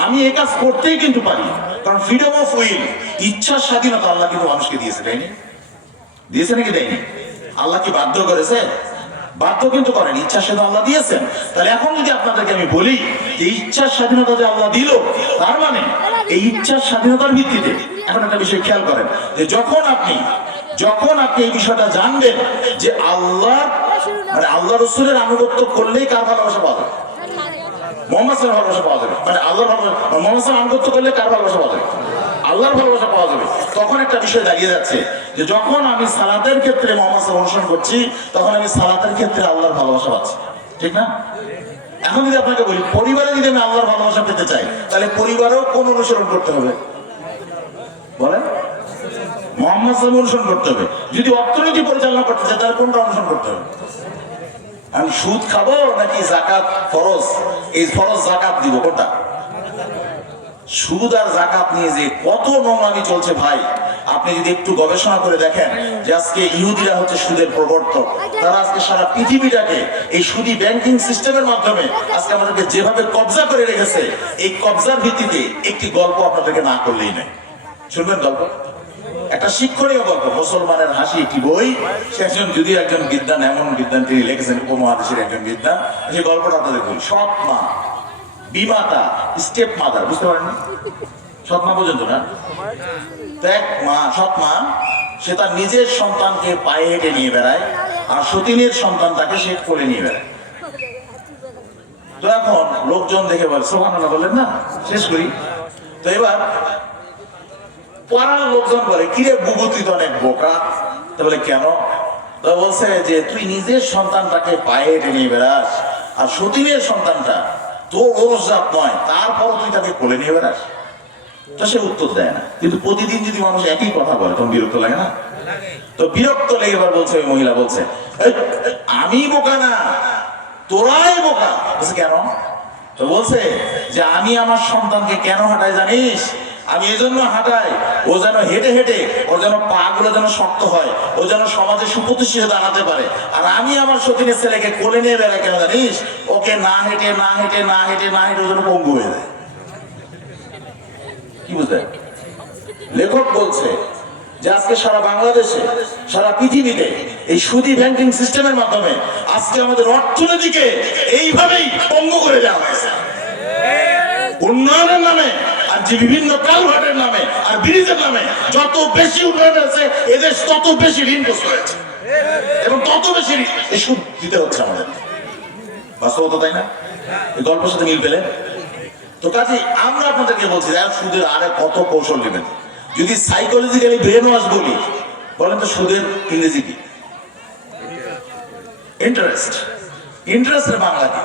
আমি এই কাজ করতেই কিন্তু পারি, কারণ ফ্রিডম অফ উইল, ইচ্ছার স্বাধীনতা আল্লাহ কিন্তু মানুষকে দিয়েছে, তাইনি? দিয়েছে নাকি দেয়নি? আল্লাহ কি বাধ্য করেছে? বাধ্য কিন্তু করেন, ইচ্ছার স্বাধীনতা আল্লাহ দিয়েছেন। তাহলে এখন যদি আপনাদেরকে আমি বলি যে ইচ্ছার স্বাধীনতা যে আল্লাহ দিল, তার মানে এই ইচ্ছার স্বাধীনতার ভিত্তিতে এখন একটা বিষয় খেয়াল করেন, যে যখন আপনি এই বিষয়টা জানবেন যে আল্লাহ মানে আল্লাহ রসুলের আনুগত্য করলেই কার ভালোবাসা পাওয়া যাবে? মোহাম্মদ সাল্লাল্লাহু আলাইহি ওয়াসাল্লাম ভালোবাসা পাওয়া যাবে। মানে আল্লাহর ভালোবাসা, মোহাম্মদ সাল্লাল্লাহু আনুগত্য করলে কার ভালোবাসা পাওয়া যাবে? আল্লাহর ভালোবাসা পাওয়া যাবে। তখন একটা বিষয় দাঁড়িয়ে যাচ্ছে যে যখন আমি সালাতের ক্ষেত্রে মোহাম্মদ সাল্লাল্লাহু অনুসরণ করছি, তখন আমি সালাতের ক্ষেত্রে আল্লাহর ভালোবাসা পাচ্ছি, ঠিক না? এখন যদি আপনাকে বলি পরিবারে যদি আমি আল্লাহর ভালোবাসা পেতে চাই, তাহলে পরিবারেও কোন অনুসরণ করতে হবে বলেন? মোহাম্মদ সাল্লাল্লাহু অনুসরণ করতে হবে। যদি অর্থনীতি পরিচালনা করতে চাই, তাহলে কোনটা অনুসরণ করতে হবে? আমি সুদ খাবো নাকি জাকাত ফরজ, এই ফরজ জাকাত দিব, কোনটা? সুদ আর জাকাত নিয়ে যে কত নোংরামি চলছে ভাই, আপনি যদি একটু গবেষণা করে দেখেন যে আজকে ইহুদিরা হচ্ছে সুদের প্রবর্তক। তারা আজকে সারা পৃথিবীটাকে এই সুদি ব্যাংকিং সিস্টেমের মাধ্যমে আজকে আমাদেরকে যেভাবে কবজা করে রেখেছে, এই কবজার ভিত্তিতে একটি গল্প আপনাদেরকে না করলেই নাই। শুনবেন গল্প, একটা শিক্ষণীয় গল্প, মুসলমানের হাসি, একটি বই। সে একজন বিদ্বান, এমন বিদ্বান তিনি লিখেছেন, উপমহাদেশের একজন বিদ্বান। সেই গল্পটা আপনাদের বলি। সৎ মা, বিমাতা, স্টেপ মাদার, বুঝতে পারেন? সৎ মা পর্যন্ত না, এক মা, সৎ মা, সে তার নিজের সন্তানকে পায়ে হেঁটে নিয়ে বেড়ায়, আর সতীনের সন্তান তাকে সে কোলে নিয়ে বেড়ায়। তো এখন লোকজন দেখে বলে, সুবহানাল্লাহ বললেন না, শেষ করি। তো এবার পাড়ার লোকজন বলে, কিরে বুবু তুই তো অনেক বোকা। তো বলে কেন? তো বলছে যে তুই নিজের সন্তানটাকে পায়ে হেঁটে নিয়ে বেড়াস, আর সতীনের সন্তানটা তোর ওরজাত নয়, তারপর তুই তাকে কোলে নিয়ে বেড়াস। তো সে উত্তর দেয় না। কিন্তু প্রতিদিন যদি মানুষ একই কথা বলে, তখন বিরক্ত লাগে না? তো বিরক্ত লেগে এবার বলছে, ওই মহিলা বলছে, আমি বোকা না, তোরাই বোকা। বলছে কেন? তো বলছে যে আমি আমার সন্তানকে কেন হাঁটাই জানিস? আমি এজন্য হাঁটাই, ও যেন হেঁটে হেঁটে ওর যেন পা গুলো যেন শক্ত হয়, ও যেন সমাজে সুপ্রতিষ্ঠিত দাঁড়াতে পারে। আর আমি আমার সতীনের ছেলেকে কোলে নিয়ে বেড়াই কেন জানিস? ওকে না হেঁটে না হেঁটে না হেঁটে না হেঁটে ও যেন পঙ্গু হয়ে যায়। কি বুঝলেন? লেখক বলছে যে আজকে সারা বাংলাদেশে, সারা পৃথিবীতে এই সুদি ব্যাংকিং সিস্টেমের মাধ্যমে আজকে আমাদের অর্থনীতিকে এইভাবেই পঙ্গু করে দেওয়া হয়েছে। উন্নয়নের নামে আর যে বিভিন্ন কালভার্টের নামে আর ব্রিজের নামে যত বেশি উন্নয়ন হয়েছে, এদেশ তত বেশি ঋণ গ্রস্ত হয়েছে এবং তত বেশি সুদ দিতে হচ্ছে আমাদের। বাস্তবতা, তাই না? এই গল্পের সাথে মিল পেলে? তো কাজে আমরা আপনাদেরকে বলছি যে সুদের আরে কত কৌশল নেবেন। যদি সাইকোলজিক্যালি ব্রেন ওয়াশ বলি, বলেন তো সুদের ইংরেজি কি? ইন্টারেস্ট। ইন্টারেস্টের বাংলা কি?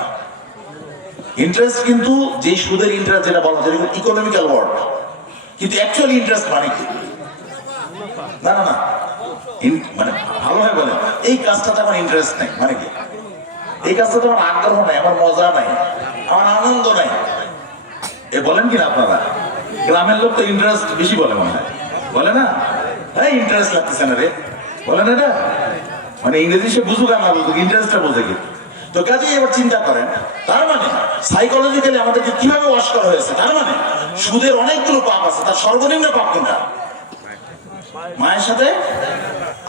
ইন্টারেস্ট কিন্তু যে সুদের ইন্টারেস্ট যেটা বলা যায় ইকোনমিক্যাল ওয়ার্ড, কিন্তু অ্যাকচুয়ালি ইন্টারেস্ট মানে কি? না না না, মানে ভালোভাবে বলেন, এই কাজটাতে আমার ইন্টারেস্ট নাই মানে কি? এই কাজটাতে আমার আগ্রহ নাই, আমার মজা নাই, আমার আনন্দ নাই। এ বলেন কিনা আপনারা? গ্রামের লোক তো ইন্টারেস্ট বেশি বলে মনে হয়, বলে না? হ্যাঁ, ইন্টারেস্ট লাগতেছে না রে, বলে না? এটা মানে ইংরেজি সে বুঝুক আর না বুঝুক, ইন্টারেস্টটা বোঝে কিন্তু। তো কাজেই এবার চিন্তা করেন, তার মানে সাইকোলজিক্যালি আমাদেরকে কিভাবে ওয়াশ করা হয়েছে। তার মানে সুদের অনেকগুলো পাপ আছে, তার সর্বনিম্ন পাপ কোনটা? মায়ের সাথে।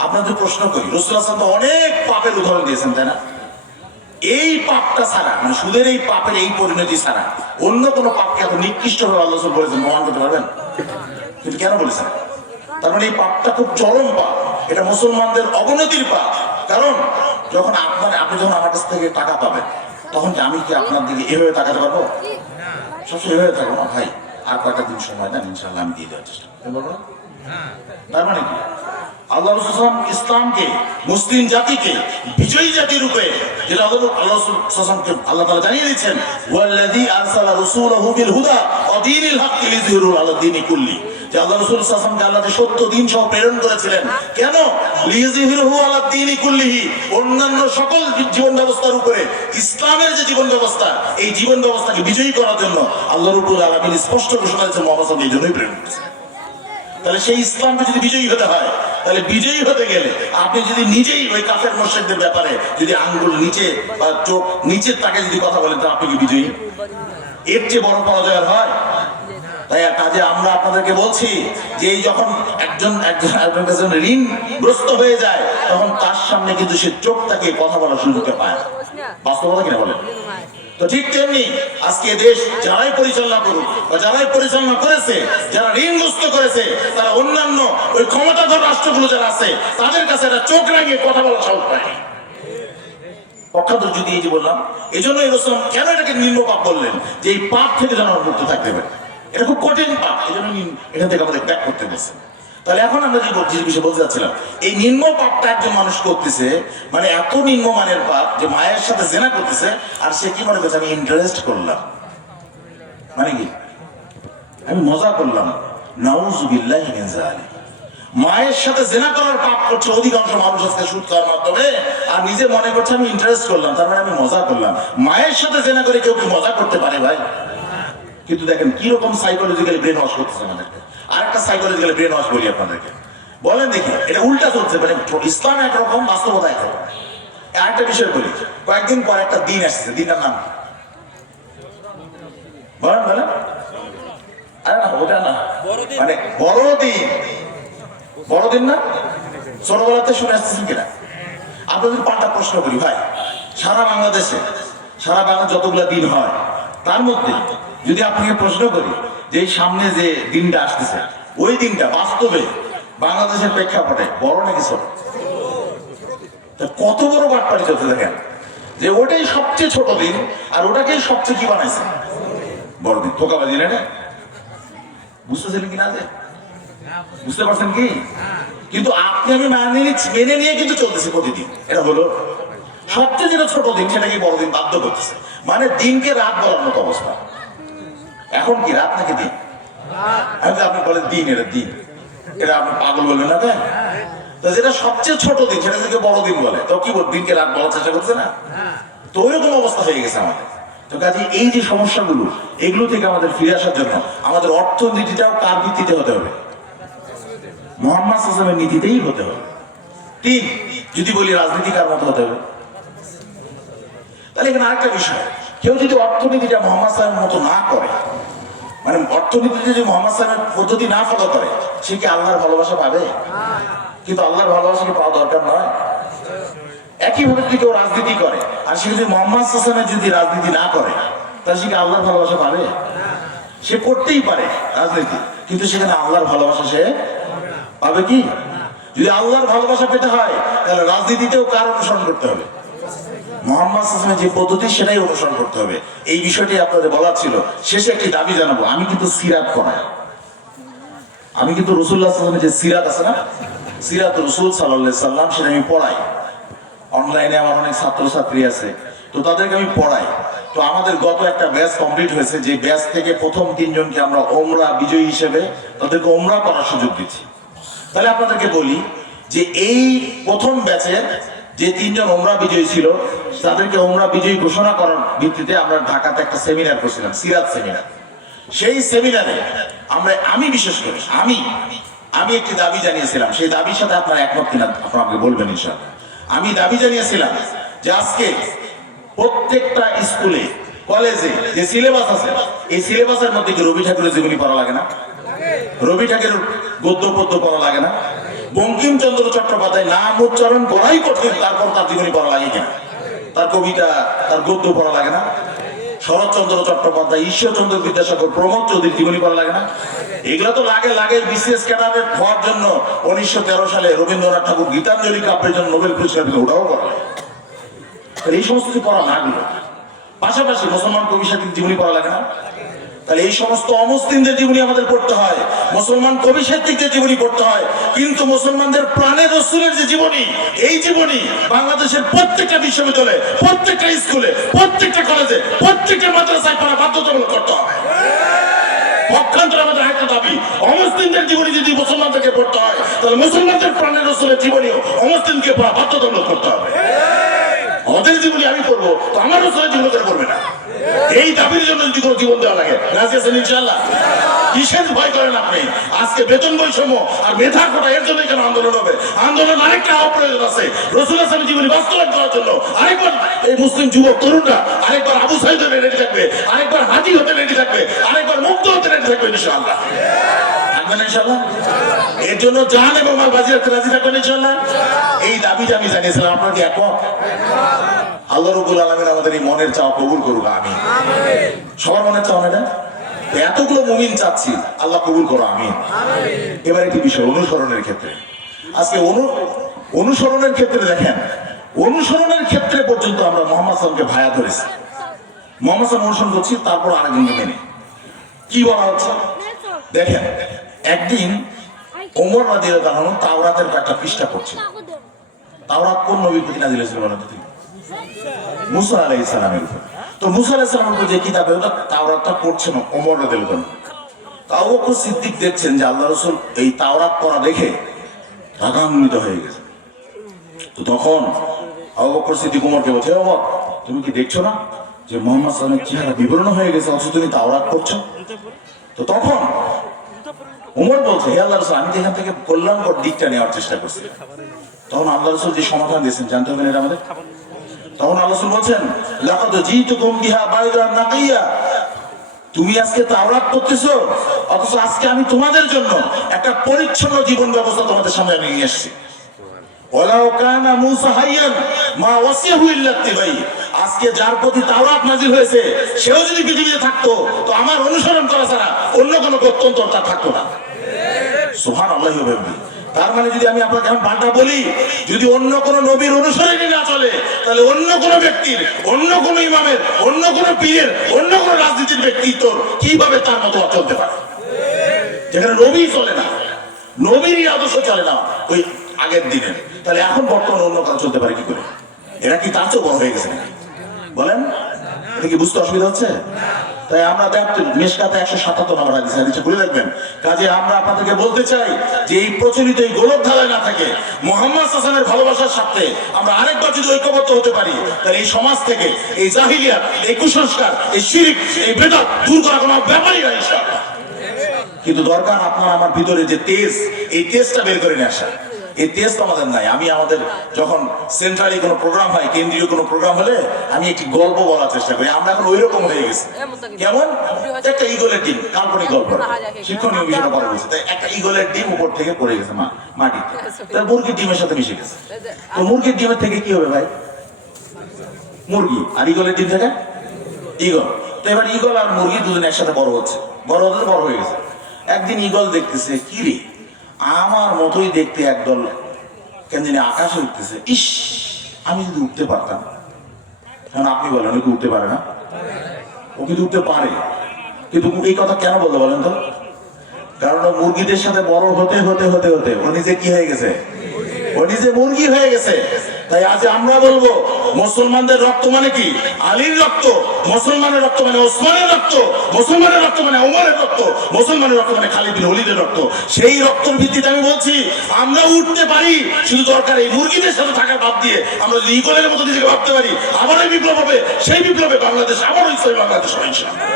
আপনাদের প্রশ্ন করি, রাসূলুল্লাহ সাল্লাল্লাহু আলাইহি ওয়াসাল্লাম অনেক পাপের উদাহরণ দিয়েছেন, তাই না? এই পাপটা ছাড়া, মানে সুদের এই পাপের এই পরিণতি ছাড়া অন্য কোনো পাপকে এত নিকৃষ্টভাবে আল্লাহ রাসূল বলেছেন, প্রমাণ করতে পারবেন? কিন্তু কেন বলেছেন? তার মানে এই পাপটা খুব চরম পাপ, এটা মুসলমানদের অবনতির পাপ। কারণ যখন আপনি যখন আমার কাছ থেকে টাকা পাবেন, তখন কি আমি কি আপনার দিকে এভাবে তাকাতে পারবো? সবসময় এভাবে থাকবো না ভাই, আর কয়েকটা দিন সময় দেন, ইনশাআল্লাহ আমি দিয়ে দেওয়ার চেষ্টা করবো। তার মানে কি? আল্লাহ রাসূল ইসলামকে, মুসলিম জাতিকে বিজয়ী জাতি রূপে, যেটা আল্লাহ রাসূলকে আল্লাহ তাআলা জানিয়ে দিয়েছেন, ওয়াল্লাযী আরসালা রাসূলাহু বিল হুদা ওয়া দীনিল হক লিইয়ুযহিরাহু আলা দীনি কুল্লি, যে আল্লাহ রাসূল সাল্লাল্লাহু আলাইহি ওয়াসাল্লামকে আল্লাহ সত্য দ্বীন সহ প্রেরণ করেছিলেন। কেন? লিইযহিরহু আলা দ্বীনি কুল্লিহি, অন্যান্য সকল জীবন ব্যবস্থার উপরে ইসলামের যে জীবন ব্যবস্থা, এই জীবন ব্যবস্থাকে বিজয়ী করার জন্য আল্লাহ রাব্বুল আলামিন স্পষ্ট ঘোষণা দিয়েছেন মুহাম্মদ সাল্লাল্লাহু আলাইহি ওয়াসাল্লাম এই জন্যই প্রেরণ করেছেন। তাহলে সেই ইসলামকে যদি বিজয়ী হতে হয়, তাহলে বিজয়ী হতে গেলে আপনি যদি নিজেই ওই কাফের মুশরিকদের ব্যাপারে যদি আঙ্গুল নিচে বা চোখ নিচে তাকে যদি কথা বলেন, তো আপনি কি বিজয়ী? এর চেয়ে বড় পরাজয় হয়? তাই কাজে আমরা আপনাদেরকে বলছি যে এই যখন একজন কাছে ঋণগ্রস্ত হয়ে যায়, তখন তার সামনে কিন্তু সে চোখ তাকে কথা বলার সুযোগটা পায়। বাস্তবতা কিনা বলেন? তো ঠিক তেমনি আজকে দেশ যারাই পরিচালনা করুক বা যারাই পরিচালনা করেছে, যারা ঋণগ্রস্ত করেছে, তারা অন্যান্য ওই ক্ষমতাধর রাষ্ট্রগুলো যারা আছে তাদের কাছে এরা চোখ রাঙিয়ে কথা বলার সাহস পায়। পক্ষান্তর যদি এই যে বললাম, এই জন্য রাসূল কেন এটাকে নিম্ন পাপ বললেন, যে এই পাপ থেকে যেন মুক্ত থাকতে পারে। এটা খুব কঠিন পাপ, এই জন্য এখান থেকে আমাদের ব্যাক করতে বলছে। তাহলে এখন আমরা যে বিষয়ে বলতে চাচ্ছিলাম, এই নিম্ন পাপটা একজন মানুষ করতেছে, মানে এত নিম্ন মানের পাপ যে মায়ের সাথে জেনা করতেছে, আর সে কি মনে করছে আমি ইন্টারেস্ট করলাম, মানে কি আমি মজা করলাম। নাউযুবিল্লাহি মিন যালিক। মায়ের সাথে জেনা করার পাপ করছে অধিকাংশ মানুষ আজকে সুদ খাওয়ার মাধ্যমে, আর নিজে মনে করছে আমি ইন্টারেস্ট করলাম, তার মানে আমি মজা করলাম। মায়ের সাথে জেনা করে কেউ কি মজা করতে পারে ভাই? কিন্তু দেখেন কিরকম সাইকোলজিক্যালি ব্রেন ওয়াশ করতেছে আমাদেরকে। আরেকটা সাইকোলজিক্যালি ব্রেন ওয়াশ বলি আপনাদেরকে, বলেন দেখি, এটা উল্টা চলছে, মানে ইসলাম একরকম, বাস্তবতা একরকম। আরেকটা বিষয় বলি, কয়েকদিন পর একটা দিন আসছে, দিনটার নাম বলেন বলেন? আরে না, ওটা না, মানে বড়দিন। বড়দিন না? ছোটবেলাতে শুনে আসতেছেন কিনা? আপনাদের পাল্টা প্রশ্ন করি ভাই, সারা বাংলাদেশে, সারা বাংলা যতগুলা দিন হয়, তার মধ্যে যদি আপনাকে প্রশ্ন করি যে এই সামনে যে দিনটা আসতেছে, ওই দিনটা বাস্তবে বাংলাদেশের প্রেক্ষাপটে বড় নাকি ছোট? কত বড় বাটপাড়ি চলতে দেখেন, যে ওটাই সবচেয়ে ছোট দিন আর ওটাকেই সবচেয়ে কি বানাইছে বড়দিন। ধোকাবাজি না? বুঝতেছিলেন কিনা? যে বুঝতে পারছেন কি? কিন্তু আপনি আমি মেনে নিয়ে কিন্তু চলতেছে প্রতিদিন। এটা হলো সবচেয়ে যেটা ছোট দিন, সেটাকে বড়দিন বাধ্য করতেছে, মানে দিনকে রাত বলার মতো অবস্থা। এখন কি রাত নাকি দিন? আপনি বলেন দিন, এটা দিন, এটা আপনি পাগল বলবেন না? তাই তো যেটা সবচেয়ে ছোট দিন সেটাকে বড়দিন বলে, তো কি দিনকে রাত বলার চেষ্টা করছে না? তো ওইরকম অবস্থা হয়ে গেছে আমাদের। তো কাজে এই যে সমস্যাগুলো, এগুলো থেকে আমাদের ফিরে আসার জন্য আমাদের অর্থনীতিটাও কার ভিত্তিতে হতে হবে? মুহাম্মদ সাল্লাল্লাহু আলাইহি ওয়াসাল্লামের নীতিতেই হতে হবে। তিন, যদি বলি রাজনীতি কার মতো হতে হবে? তাহলে এখানে আরেকটা বিষয়, কেউ যদি অর্থনীতিটা মুহাম্মদ সাল্লাল্লাহু আলাইহি ওয়াসাল্লামের মতো না করে, মানে অর্থনীতিতে যদি মুহাম্মদ সাল্লাল্লাহু আলাইহি ওয়াসাল্লামের পদ্ধতি না ফলো করে, সে কি আল্লাহর ভালোবাসা পাবে? কিন্তু আল্লাহর ভালোবাসা কি পাওয়া দরকার নয়? একইভাবে যদি কেউ রাজনীতি করে আর সে যদি মুহাম্মদ সাল্লাল্লাহু আলাইহি ওয়াসাল্লামের যদি রাজনীতি না করে, তাহলে সে কি আল্লাহর ভালোবাসা পাবে? সে করতেই পারে রাজনীতি, কিন্তু সেখানে আল্লাহর ভালোবাসা সে পাবে কি? যদি আল্লাহর ভালোবাসা পেতে হয়, তাহলে রাজনীতিতেও কার অনুসরণ করতে হবে? মুহাম্মদ সাল্লাল্লাহু আলাইহি ওয়াসাল্লামের যে পদ্ধতি সেটাই অনুসরণ করতে হবে। এই বিষয়টি আপনাদের বলার ছিল। শেষে একটি দাবি জানাবো, আমি কিন্তু সিরাত পড়াই, আমি কিন্তু রাসূলুল্লাহ সাল্লাল্লাহু আলাইহি ওয়াসাল্লামের যে সিরাত আছে না, সিরাত রাসূল সাল্লাল্লাহু আলাইহি ওয়াসাল্লাম, সেটা আমি পড়াই। অনলাইনে আমার অনেক ছাত্রছাত্রী আছে, তো তাদেরকে আমি পড়াই। তো আমাদের গত একটা ব্যাচ কমপ্লিট হয়েছে, যে ব্যাচ থেকে প্রথম 3 জনকে আমরা ওমরা বিজয়ী হিসেবে তাদেরকে ওমরা করার সুযোগ দিচ্ছি। তাহলে আপনাদেরকে বলি যে এই প্রথম ব্যাচের যে 3 জন ওমরা বিজয়ী ছিল, তাদেরকে ওমরা বিজয়ী ঘোষণা করার ভিত্তিতে আমরা ঢাকাতে একটা সেমিনার করছিলাম, সিরাত সেমিনার। সেই সেমিনারে আমি বিশেষ করে আমি একটি দাবি জানিয়েছিলাম, সেই দাবির সাথে আপনার একমত কিনা আপনারা আমাকে বলবেন ইনশাআল্লাহ। আমি দাবি জানিয়েছিলাম যে আজকে প্রত্যেকটা স্কুলে কলেজে যে সিলেবাস আছে, এই সিলেবাসের মধ্যে কি রবি ঠাকুরের জীবনী পড়া লাগে না? রবি ঠাকুরের গদ্য পদ্য পড়া লাগে না? বঙ্কিমচন্দ্র চট্টোপাধ্যায় নাম উচ্চারণ করাই কঠিন, তারপর তার জীবনী পড়া লাগে কিনা? তার কবিতা, তার গদ্য পড়া লাগে না? শরৎচন্দ্র চট্টোপাধ্যায়, ঈশ্বরচন্দ্র বিদ্যাসাগর, প্রমোদ চৌধুরীর জীবনী পড়া লাগে না? এগুলো তো লাগে বিশেষ ক্যাডারের হওয়ার জন্য 1913 সালে রবীন্দ্রনাথ ঠাকুর গীতাঞ্জলি কাব্যের জন্য নোবেল পুরস্কার পেল, ওটাও করা লাগে। এই সমস্ত কিছু পড়া না গেল, পাশাপাশি মুসলমান কবি সাহিত্যিক জীবনী পড়া লাগে না? তাহলে এই সমস্ত অমুসলিমদের জীবনী আমাদের পড়তে হয়, মুসলমান কবি সাহিত্যিকদের জীবনী পড়তে হয়, কিন্তু মুসলমানদের প্রাণের রাসূলের যে জীবনী, এই জীবনী বাংলাদেশের প্রত্যেকটা বিশ্ববিদ্যালয়ে, প্রত্যেকটা স্কুলে, প্রত্যেকটা কলেজে, প্রত্যেকটা মাদ্রাসায় পড়া বাধ্যতামূলক করতে হবে। পক্ষান্তরে আমাদের একটা দাবি, অমুসলিমদের জীবনী যদি মুসলমানদেরকে পড়তে হয় তাহলে মুসলমানদের প্রাণের রাসূলের জীবনীও অমুসলিমকে পড়া বাধ্যতামূলক করতে হবে। ওদের জীবনী আমি পড়বো তো আমার রাসূলের জীবনী ওদের পড়বে না। এই দাবির জন্য যদি কোনো জীবন দেওয়া লাগে রাজি আছেন ইনশাআল্লাহ? কিসের ভয় করেন আপনি? আজকে বেতন বৈষম্য আর মেধা কোটা এর জন্য কেন আন্দোলন হবে? আন্দোলন আরেকটা প্রয়োজন আছে, রাসূলের সামনে জীবনী বাস্তবায়ন করার জন্য। আরেকবার এই মুসলিম যুবক তরুণরা আরেকবার আবু সাইদ হতে রেডি থাকবে, আরেকবার হাজি হতে রেডি থাকবে, আরেকবার মুক্ত হতে রেডি থাকবে ইনশাআল্লাহ। থাকবেন ইনশাআল্লাহ? এর জন্য জান এবং মাল বাজি রাখতে রাজি থাকবেন ইনশাআল্লাহ? এই দাবিটা আমি জানিয়েছিলাম, আপনারা কি একমত? আল্লাহ রাব্বুল আলামিন আমাদের এই মনের চাওয়া কবুল করুক, আমিন। সবার মনের চাওয়া না? এতগুলো মুমিন চাচ্ছি, আল্লাহ কবুল করো, আমিন। এবার একটি বিষয় অনুসরণের ক্ষেত্রে, আজকে অনুসরণের ক্ষেত্রে দেখেন, অনুসরণের ক্ষেত্রে পর্যন্ত আমরা মুহাম্মদ সাল্লাল্লাহু আলাইহি ওয়াসাল্লামকে ভায়া ধরেছি। মুহাম্মদ সাল্লাল্লাহু অনুসরণ করছি, তারপর আরেকজনকে মেনে কি বলা হচ্ছে দেখেন। একদিন ওমর রাদিয়াল্লাহু আনহু তাওরাতের একটা পৃষ্ঠা পড়ছে। তাওরাত কোন নবীর প্রতি নাযিল হয়েছিল বলেন তো? মুসা আলাইহিস সালামের উপর। তো মুসা আলাইহিস সালামের উপর যে কিতাবে ওটা তাওরাতটা পড়ছেন ওমর রাদিয়াল্লাহু আনহু। আবু বকর সিদ্দিক দেখছেন যে আল্লাহ রাসূল এই তাওরাত পড়া দেখে রাগান্বিত হয়ে গেছে। তো তখন আবু বকর সিদ্দিক ওমরকে বলছে, ওমর তুমি কি দেখছো না যে মুহাম্মদ সাল্লাল্লাহু আলাইহি ওয়াসাল্লামের চেহারা বিবর্ণ হয়ে গেছে, অথচ তুমি তাওরাত পড়ছো? তো তখন ওমর বলছে, হে আল্লাহ রাসূল, আমি তো এখান থেকে কল্যাণকর দিকটা নেওয়ার চেষ্টা করছি। তখন আল্লাহ রাসূল যে সমাধান দিয়েছেন জানতে হবে এটা আমাদের। তখন আল্লাহ রাসূল বলছেন, লাকাদ জিতুকুম বিহা বাইদান নাকিয়া, তুমি আজকে তাওরাত পড়তেছো, অথচ আজকে আমি তোমাদের জন্য একটা পরিচ্ছন্ন জীবন ব্যবস্থা তোমাদের সামনে নিয়ে এসেছি। ওয়ালাউ কানা মূসা হাইয়ান মা ওয়াসিয়াহু ইল্লা ইত্তিবাই, আজকে যার প্রতি তাওরাত নাযিল হয়েছে সেও যদি পৃথিবীতে থাকতো তো আমার অনুসরণ করা ছাড়া অন্য কোনো গত্যন্তর তার থাকতো না। সুবহানাল্লাহি ওয়া বিহামদিহি। তার মানে যদি আমি আপনাকে এখন পাল্টা বলি, যদি অন্য কোন নবীর অনুসরণই না চলে তাহলে অন্য কোন ব্যক্তির, অন্য কোন ইমামের, অন্য কোন পীরের, অন্য কোন রাজনীতির ব্যক্তিত্ব কিভাবে তার মতো চলতে পারে? যেখানে নবী চলে না, নবীরই আদর্শ চলে না ওই আগের দিনে, তাহলে এখন বর্তমানে অন্য কাজ চলতে পারে কি করে? এরা কি তার চেয়ে বড় হয়ে গেছে নাকি? বলেন, এটা কি বুঝতে অসুবিধা হচ্ছে? তাই আমরা মিশকাতে 177 নম্বর হাদিস, হাদিসটা বলে রাখবেন। কাজে আমরা আপনাদেরকে বলতে চাই যে এই প্রচলিত এই গোলক ধারায় না থাকে, মুহাম্মদ সাল্লাল্লাহু আলাইহি ওয়াসাল্লামের ভালোবাসার সাথে আমরা আরেকবার যদি ঐক্যবদ্ধ হতে পারি, তাহলে এই সমাজ থেকে এই জাহিলিয়াত, এই কুসংস্কার, এই শিরক, এই বেদাত দূর করা কোনো ব্যাপারই না ইনশাআল্লাহ। কিন্তু দরকার আপনার আমার ভিতরে যে তেজ, এই তেজটা বের করে নিয়ে আসা। এই তেজ তো আমাদের নাই। আমি আমাদের যখন সেন্ট্রালি কোনো প্রোগ্রাম হয়, কেন্দ্রীয় কোনো প্রোগ্রাম হলে আমি একটি গল্প বলার চেষ্টা করি। আমরা এখন ওই রকম হয়ে গেছি। কেমন? একটা ঈগলের ডিম, কাল্পনিক গল্প, শিক্ষণীয় বিষয়টা পরে বলছে। তাই একটা ঈগলের ডিম উপর থেকে পড়ে গেছে মাটিতে, তার মুরগির ডিমের সাথে মিশে গেছে। তো মুরগির ডিমের থেকে কি হবে ভাই? মুরগি। আর ঈগলের ডিম থেকে ঈগল। তো এবার ঈগল আর মুরগি দুজন একসাথে বড় হচ্ছে, বড় হতে বড় হয়ে গেছে। একদিন ঈগল দেখতেছে, কি রে আমার মতোই দেখতে একদল কেন জানি আকাশে উঠতেছে, ইস আমি যদি উঠতে পারতাম। কারণ আপনি বলেন ও কি উঠতে পারে না? ও কিন্তু উঠতে পারে, কিন্তু এই কথা কেন বললো বলেন তো? কারণ ও মুরগিদের সাথে বড় হতে হতে হতে হতে ও নিজে কি হয়ে গেছে? ও নিজে মুরগি হয়ে গেছে। তাই আজ আমরা বলবো, মুসলমানদের রক্ত মানে কি? আলীর রক্ত। মুসলমানের রক্ত মানে ওসমানের রক্ত। মুসলমানের রক্ত মানে ওমরের রক্ত। মুসলমানের রক্ত মানে খালিদ বিন ওলীদের রক্ত। সেই রক্তের ভিত্তিতে আমি বলছি আমরা উঠতে পারি, শুধু দরকার এই মুরগিদের সাথে থাকার বাদ দিয়ে আমরা যদি ঈগলের মতো নিজেকে ভাবতে পারি, আবারও বিপ্লব হবে। সেই বিপ্লবে বাংলাদেশ আবারও ইসলামী বাংলাদেশ হবে ইনশাআল্লাহ।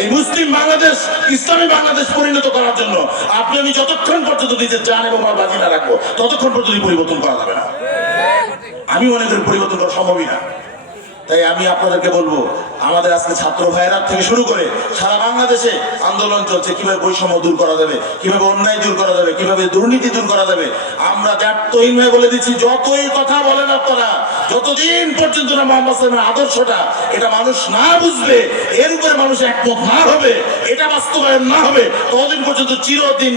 এই মুসলিম বাংলাদেশ ইসলামী বাংলাদেশ পরিণত করার জন্য আপনি আমি যতক্ষণ পর্যন্ত নিজের জান এবং মাল বাজি না রাখবো ততক্ষণ পর্যন্ত পরিবর্তন করা যাবে না। আমি মনে করি পরিবর্তন করা সম্ভবই না। তাই আমি আপনাদেরকে বলবো, আমাদের আজকে ছাত্র ভাইয়েরা থেকে শুরু করে সারা বাংলাদেশে আন্দোলন চলছে, কিভাবে বৈষম্য দূর করা যাবে, কিভাবে অন্যায় দূর করা যাবে, কিভাবে দুর্নীতি দূর করা যাবে। আমরা দায়িত্বহীন হয়ে বলে দিচ্ছি, যতই কথা বলেন আপনারা, যতদিন পর্যন্ত না মুহাম্মদ সাল্লাল্লাহু আলাইহি ওয়াসাল্লামের আদর্শটা এটা মানুষ না বুঝবে, এর উপরে মানুষ একমত না হবে, এটা বাস্তবায়ন না হবে, ততদিন পর্যন্ত চিরদিন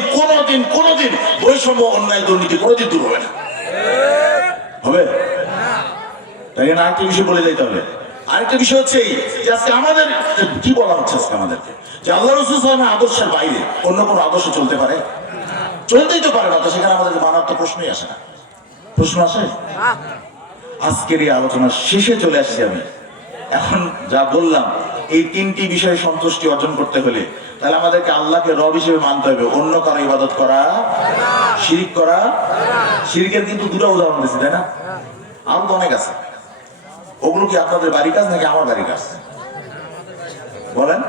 কোনোদিন বৈষম্য অন্যায় দুর্নীতি কোনোদিন দূর হবে না। হবে? তাই না? আরেকটা বিষয় বলে যাইতে হবে। আরেকটা বিষয় হচ্ছে যে আজকে আমাদের কি বলা হচ্ছে আজকে আমাদেরকে, যে আল্লাহ রাসূল সাল্লাল্লাহু আলাইহি ওয়াসাল্লামের আদর্শের বাইরে অন্য কোনো আদর্শ চলতে পারে? চলতেই তো পারে না। তো সেখানে আমাদেরকে মানার তো প্রশ্নই আসে না। প্রশ্ন আসে? আজকের এই আলোচনার শেষে চলে আসছি আমি। এখন যা বললাম এই তিনটি বিষয়ে সন্তুষ্টি অর্জন করতে হলে তাহলে আমাদেরকে আল্লাহকে রব হিসেবে মানতে হবে, অন্য কারো ইবাদত করা, শিরিক করা। শিরিকের কিন্তু দুটো উদাহরণ দিচ্ছি, তাই না? আরো তো অনেক আছে। ওগুলো কি আপনাদের বাড়ির কাজ নাকি আমার বাড়ির কাজ বলেন?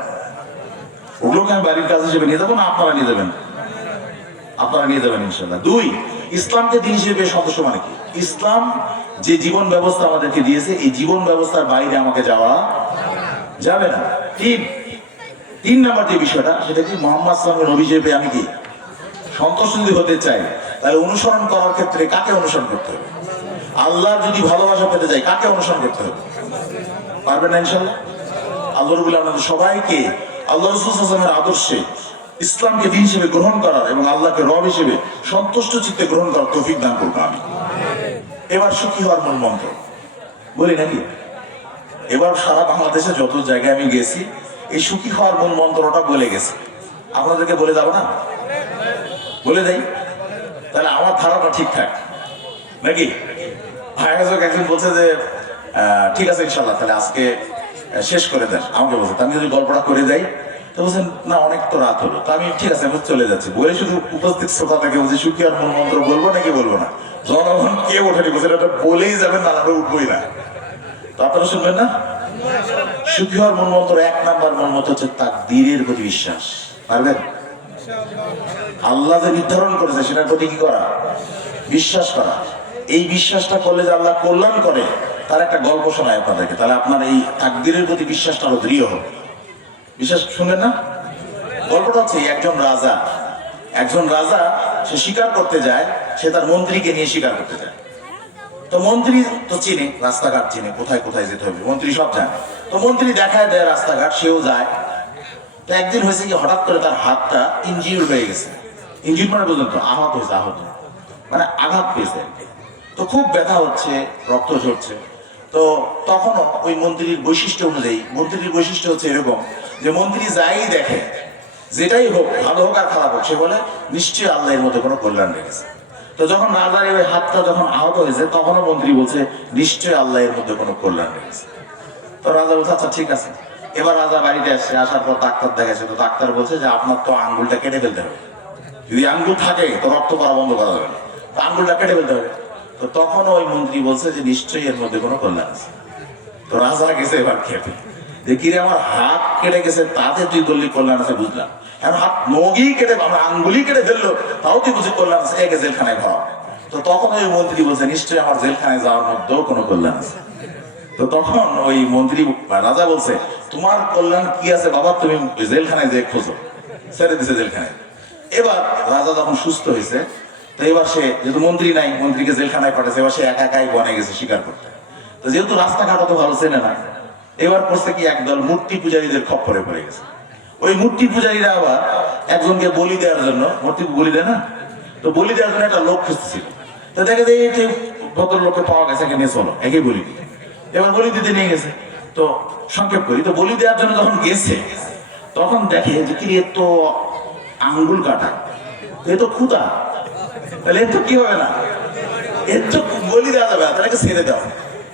ওগুলোকে আমি বাড়ির কাজ হিসেবে নিয়ে যাবো না আপনারা নিয়ে যাবেন? আপনারা নিয়ে যাবেন ইনশাল্লাহ। দুই, ইসলামকে দিন হিসেবে সদস্য মানে কি? ইসলাম যে জীবন ব্যবস্থা আমাদেরকে দিয়েছে, এই জীবন ব্যবস্থার বাইরে আমাকে যাওয়া যাবে না। তিন নাম্বার যে বিষয়টা, সেটা কি মুহাম্মদ সাল্লাল্লাহু আলাইহি ওয়াসাল্লামের নবী হিসেবে আমি কি সন্তুষ্ট যদি হতে চাই, তাহলে অনুসরণ করার ক্ষেত্রে কাকে অনুসরণ করতে হবে? আল্লাহর যদি ভালোবাসা পেতে চাই কাকে অনুসরণ করতে হবে? পারবেন না ইনশাল্লাহ? আল্লাহ রাব্বুল আলামিন সবাইকে আল্লাহ রাসূল সাল্লাল্লাহু আলাইহি ওয়াসাল্লামের আদর্শে ইসলামকে দিন হিসেবে গ্রহণ করার এবং আল্লাহকে রব হিসেবে সন্তুষ্ট চিত্তে গ্রহণ করার তৌফিক দান করুন আমি। এবার সুখী হওয়ার মূল মন্ত্র বলি নাকি? এবার সারা বাংলাদেশে যত জায়গায় আমি গেছি এই সুখী হওয়ার মূল মন্ত্রটা বলে গেছে। আপনাদেরকে বলে যাবো না? বলে দেই, তাহলে আমার ধারণা ঠিকঠাক নাকি? একজন বলছে যে ঠিক আছে ইনশাল্লাহ তাহলে আজকে শেষ করে দেন। আমাকে বলছে আমি যদি গল্পটা করে যাই, তো বলছেন না অনেক তো রাত হলো, তো আমি ঠিক আছে আমি চলে যাচ্ছি বলে শুধু উপস্থিত শ্রোতাটাকে বলছি সুখী আর মূল মন্ত্র বলবো নাকি বলবো না? জনগণ কে ওঠেনি বলছেন এটা বলেই যাবেন, না আমরা উঠবোই না। তো আপনারা শুনবেন না? সুখী হওয়ার মূল মন্ত্র, এক নাম্বার মূল মন্ত্র হচ্ছে তাকদীরের প্রতি বিশ্বাস। পারবেন? আল্লাহ যে নির্ধারণ করেছে সেটার প্রতি কি করা? বিশ্বাস করা। এই বিশ্বাসটা করলে যে আল্লাহ কল্যাণ করে তার একটা গল্প শোনায় আপনাদেরকে, তাহলে আপনার এই তাকদীরের প্রতি বিশ্বাসটা আরো দৃঢ় হবে। বিশ্বাস শুনলেন না? গল্পটা হচ্ছে একজন রাজা সে শিকার করতে যায়, সে তার মন্ত্রীকে নিয়ে শিকার করতে যায়। তো মন্ত্রী তো চিনে, রাস্তাঘাট চিনে, কোথায় কোথায় যেতে হবে মন্ত্রী সব জানে। তো মন্ত্রী দেখায় দেয় রাস্তাঘাট, সেও যায়। তো একদিন হয়েছে কি হঠাৎ করে তার হাতটা ইনজিউর হয়ে গেছে। ইনজিউর মানে পর্যন্ত আহত হয়েছে, মানে আঘাত পেয়েছে। তো খুব ব্যথা হচ্ছে, রক্ত ঝরছে। তো তখনও ওই মন্ত্রীর বৈশিষ্ট্য অনুযায়ী, মন্ত্রীর বৈশিষ্ট্য হচ্ছে এরকম যে মন্ত্রী যাই দেখে, যেটাই হোক, ভালো হোক আর খারাপ হোক, সে বলে নিশ্চয়ই আল্লাহ এর মধ্যে কোনো কল্যাণ রেখেছে। তো যখন রাজার ওই হাতটা যখন আহত হয়েছে, তখনও মন্ত্রী বলছে নিশ্চয়ই আল্লাহ এর মধ্যে কোনো কল্যাণ রেখেছে। তো রাজা বলছে আচ্ছা ঠিক আছে। এবার রাজা বাড়িতে আসছে, আসার পর ডাক্তার দেখাচ্ছে। তো ডাক্তার বলছে যে আপনার তো আঙ্গুলটা কেটে ফেলতে হবে, যদি আঙ্গুল থাকে তো রক্ত পড়া বন্ধ করা যাবে না, তো আঙ্গুলটা কেটে ফেলতে হবে। তো তখন ওই মন্ত্রী বলছে যে নিশ্চয়ই এর মধ্যে কোনো কল্যাণ আছে। তো রাজা গেছে এবার খেপে, যে কিরে আমার হাত কেটে গেছে তাতে তুই বললি কল্যাণ আছে, বুঝলাম। এখন হাত নগি কেটে আমার আঙ্গুলি কেটে ফেললো তাও তুই বুঝি কল্যাণ আছে, একে জেলখানায় ভরা। তো তখন ওই মন্ত্রী বলছে নিশ্চয়ই আমার জেলখানায় যাওয়ার মধ্যেও কোনো কল্যাণ আছে। তো তখন ওই মন্ত্রী রাজা বলছে তোমার কল্যাণ কি আছে বাবা, তুমি জেলখানায় যে খোঁজো। ছেড়ে দিছে জেলখানায়। এবার রাজা যখন সুস্থ হয়েছে, তো এবার সে যেহেতু মন্ত্রী নাই, মন্ত্রীকে জেলখানায় পাঠাচ্ছে, এবার সে একা একাই বনে গেছে শিকার করতে। তো যেহেতু রাস্তাঘাট তো ভালো চেনে না, এবার করছে কি একদল মূর্তি পূজারীদের খপ্পরে পড়ে গেছে। ওই মূর্তি পূজারীরা আবার একজনকে বলি দেওয়ার জন্য, মূর্তি বলি দেয় না, তো বলি দেওয়ার জন্য একটা লোক খুঁজতেছিল। তো দেখে যে এই ভদ্রলোককে পাওয়া গেছে, একে নিয়ে চলো, একে বলি দিই। এবার বলি দিতে নিয়ে গেছে। তো সংক্ষেপ করি, তো বলি দেওয়ার জন্য যখন গেছে তখন দেখে যে কি এর তো আঙ্গুল কাটা, এ তো ক্ষুধা, তাহলে এর তো কি হবে না, এর তো বলি দেওয়া যাবে না, তাহলে ছেড়ে দাও,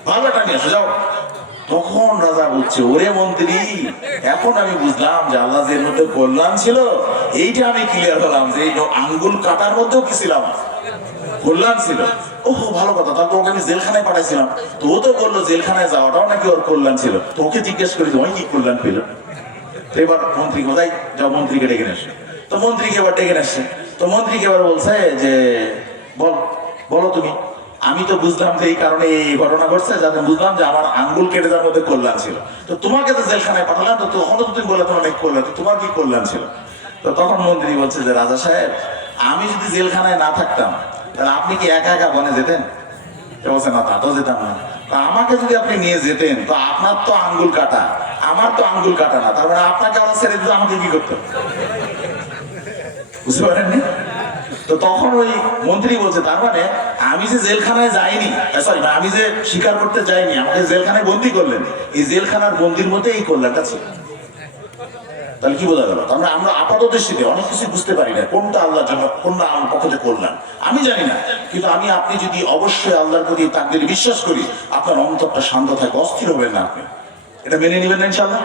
ভালো একটা নিয়ে আসো যাও। তখন রাজা বলছে ওরে মন্ত্রী, এখন আমি বুঝলাম যে আল্লাহ যে মধ্যে কল্যাণ ছিল, এইটা আমি ক্লিয়ার হলাম যে এই আঙ্গুল কাটার মধ্যেও কি ছিলাম, কল্যাণ ছিল। ও ভালো কথা, তারপর ওকে আমি জেলখানায় পাঠাইছিলাম, তো ও তো বললো জেলখানায় যাওয়াটাও নাকি ওর কল্যাণ ছিল। তো ওকে জিজ্ঞেস করি তোমায় কি কল্যাণ পেল? তো এবার মন্ত্রী কোথায় যাও, মন্ত্রীকে ডেকে আসে। তো মন্ত্রীকে এবার ডেকে আসছে। তো মন্ত্রীকে এবার বলছে যে বলো তুমি, আমি তো বুঝলাম যে এই কারণে এই ঘটনা ঘটছে, যাতে বুঝলাম যে আমার আঙ্গুল কেটে যাওয়ার মধ্যে কল্যাণ ছিল। তো তোমাকে তো জেলখানায় পাঠালাম, তো তখন তো তুমি বললে তোমার অনেক কল্যাণ, তো তোমার কি কল্যাণ ছিল? তো তখন মন্ত্রী বলছে যে রাজা সাহেব, আমি যদি জেলখানায় না থাকতাম তাহলে আপনি কি একা একা বনে যেতেন? বলছে না, তা তো যেতাম না। আমাকে যদি আপনি নিয়ে যেতেন, তো আপনার তো আঙ্গুল কাটা, আমার তো আঙ্গুল কাটা না, তার মানে আপনাকে আবার ছেড়ে দিতে আমাকে কি করতে? বুঝতে পারেননি? তো তখন ওই মন্ত্রী বলছে তার মানে আমি যে জেলখানায় যাইনি, সরি আমি যে শিকার করতে যাইনি, আমাকে জেলখানায় বন্দি করলেন, এই জেলখানার বন্দির মধ্যে এই কল্যাণটা ছিল। তাহলে কি বোঝা গেল? আমরা আপাত দৃষ্টিতে অনেক কিছু বুঝতে পারি না, কোনটা আল্লাহর জন্য, কোনটা আমার পক্ষে কল্যাণ আমি জানি না। কিন্তু আপনি যদি অবশ্যই আল্লাহর প্রতি তাকদীরে বিশ্বাস করি, আপনার অন্তরটা শান্ত থাকে, অস্থির হবেন না আপনি। এটা মেনে নেবেন না ইনশাআল্লাহ?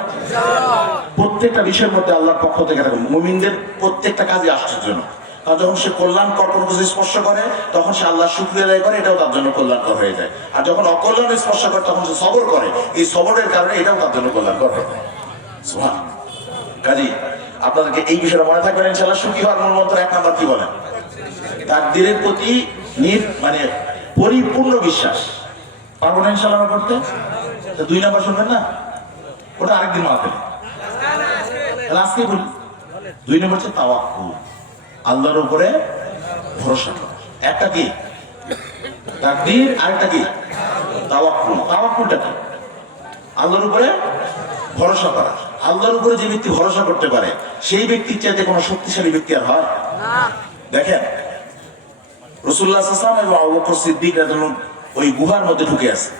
প্রত্যেকটা বিষয়ের মধ্যে আল্লাহর পক্ষ থেকে থাকে, মুমিনদের প্রত্যেকটা কাজই আশ্চর্যজনক। আর যখন সে কল্যাণকর কোনো কিছু স্পর্শ করে তখন সে আল্লাহ শুকরিয়া আদায় করে, এটাও তার জন্য কল্যাণকর হয়ে যায়। আর যখন অকল্যাণ স্পর্শ করে তখন সে সবর করে, এই সবরের কারণে এটাও তার জন্য কল্যাণকর হয়ে যায়। সুবহান। কাজী আপনাদেরকে এই বিষয়টা মনে থাকবেন ইনশাআল্লাহ। সুখী হওয়ার মূল মন্ত্র 1 নাম্বার কি বলেন? তাকদীরের প্রতি মানে পরিপূর্ণ বিশ্বাস। পারবো না ইনশাআল্লাহ আমরা করতে? তো 2 নাম্বার শুনবেন না, ওটা আরেকদিন মাহফিল, তাহলে আজকে বলি। 2 নম্বর হচ্ছে তাওয়াক্কুল, আল্লাহর উপরে ভরসা করা। একটা কি তাকদীর, আরেকটা কি তাওয়াক্কুল। তাওয়াক্কুলটা কি? আল্লাহর উপরে ভরসা করা। আল্লাহর উপরে যে ব্যক্তি ভরসা করতে পারে সেই ব্যক্তির চাইতে কোনো শক্তিশালী ব্যক্তি আর হয় না। দেখেন রাসূলুল্লাহ সাল্লাল্লাহু আলাইহি ওয়াসাল্লাম এবং আবু বকর সিদ্দিক রাদিয়াল্লাহু আনহু ওই গুহার মধ্যে ঢুকে আছে,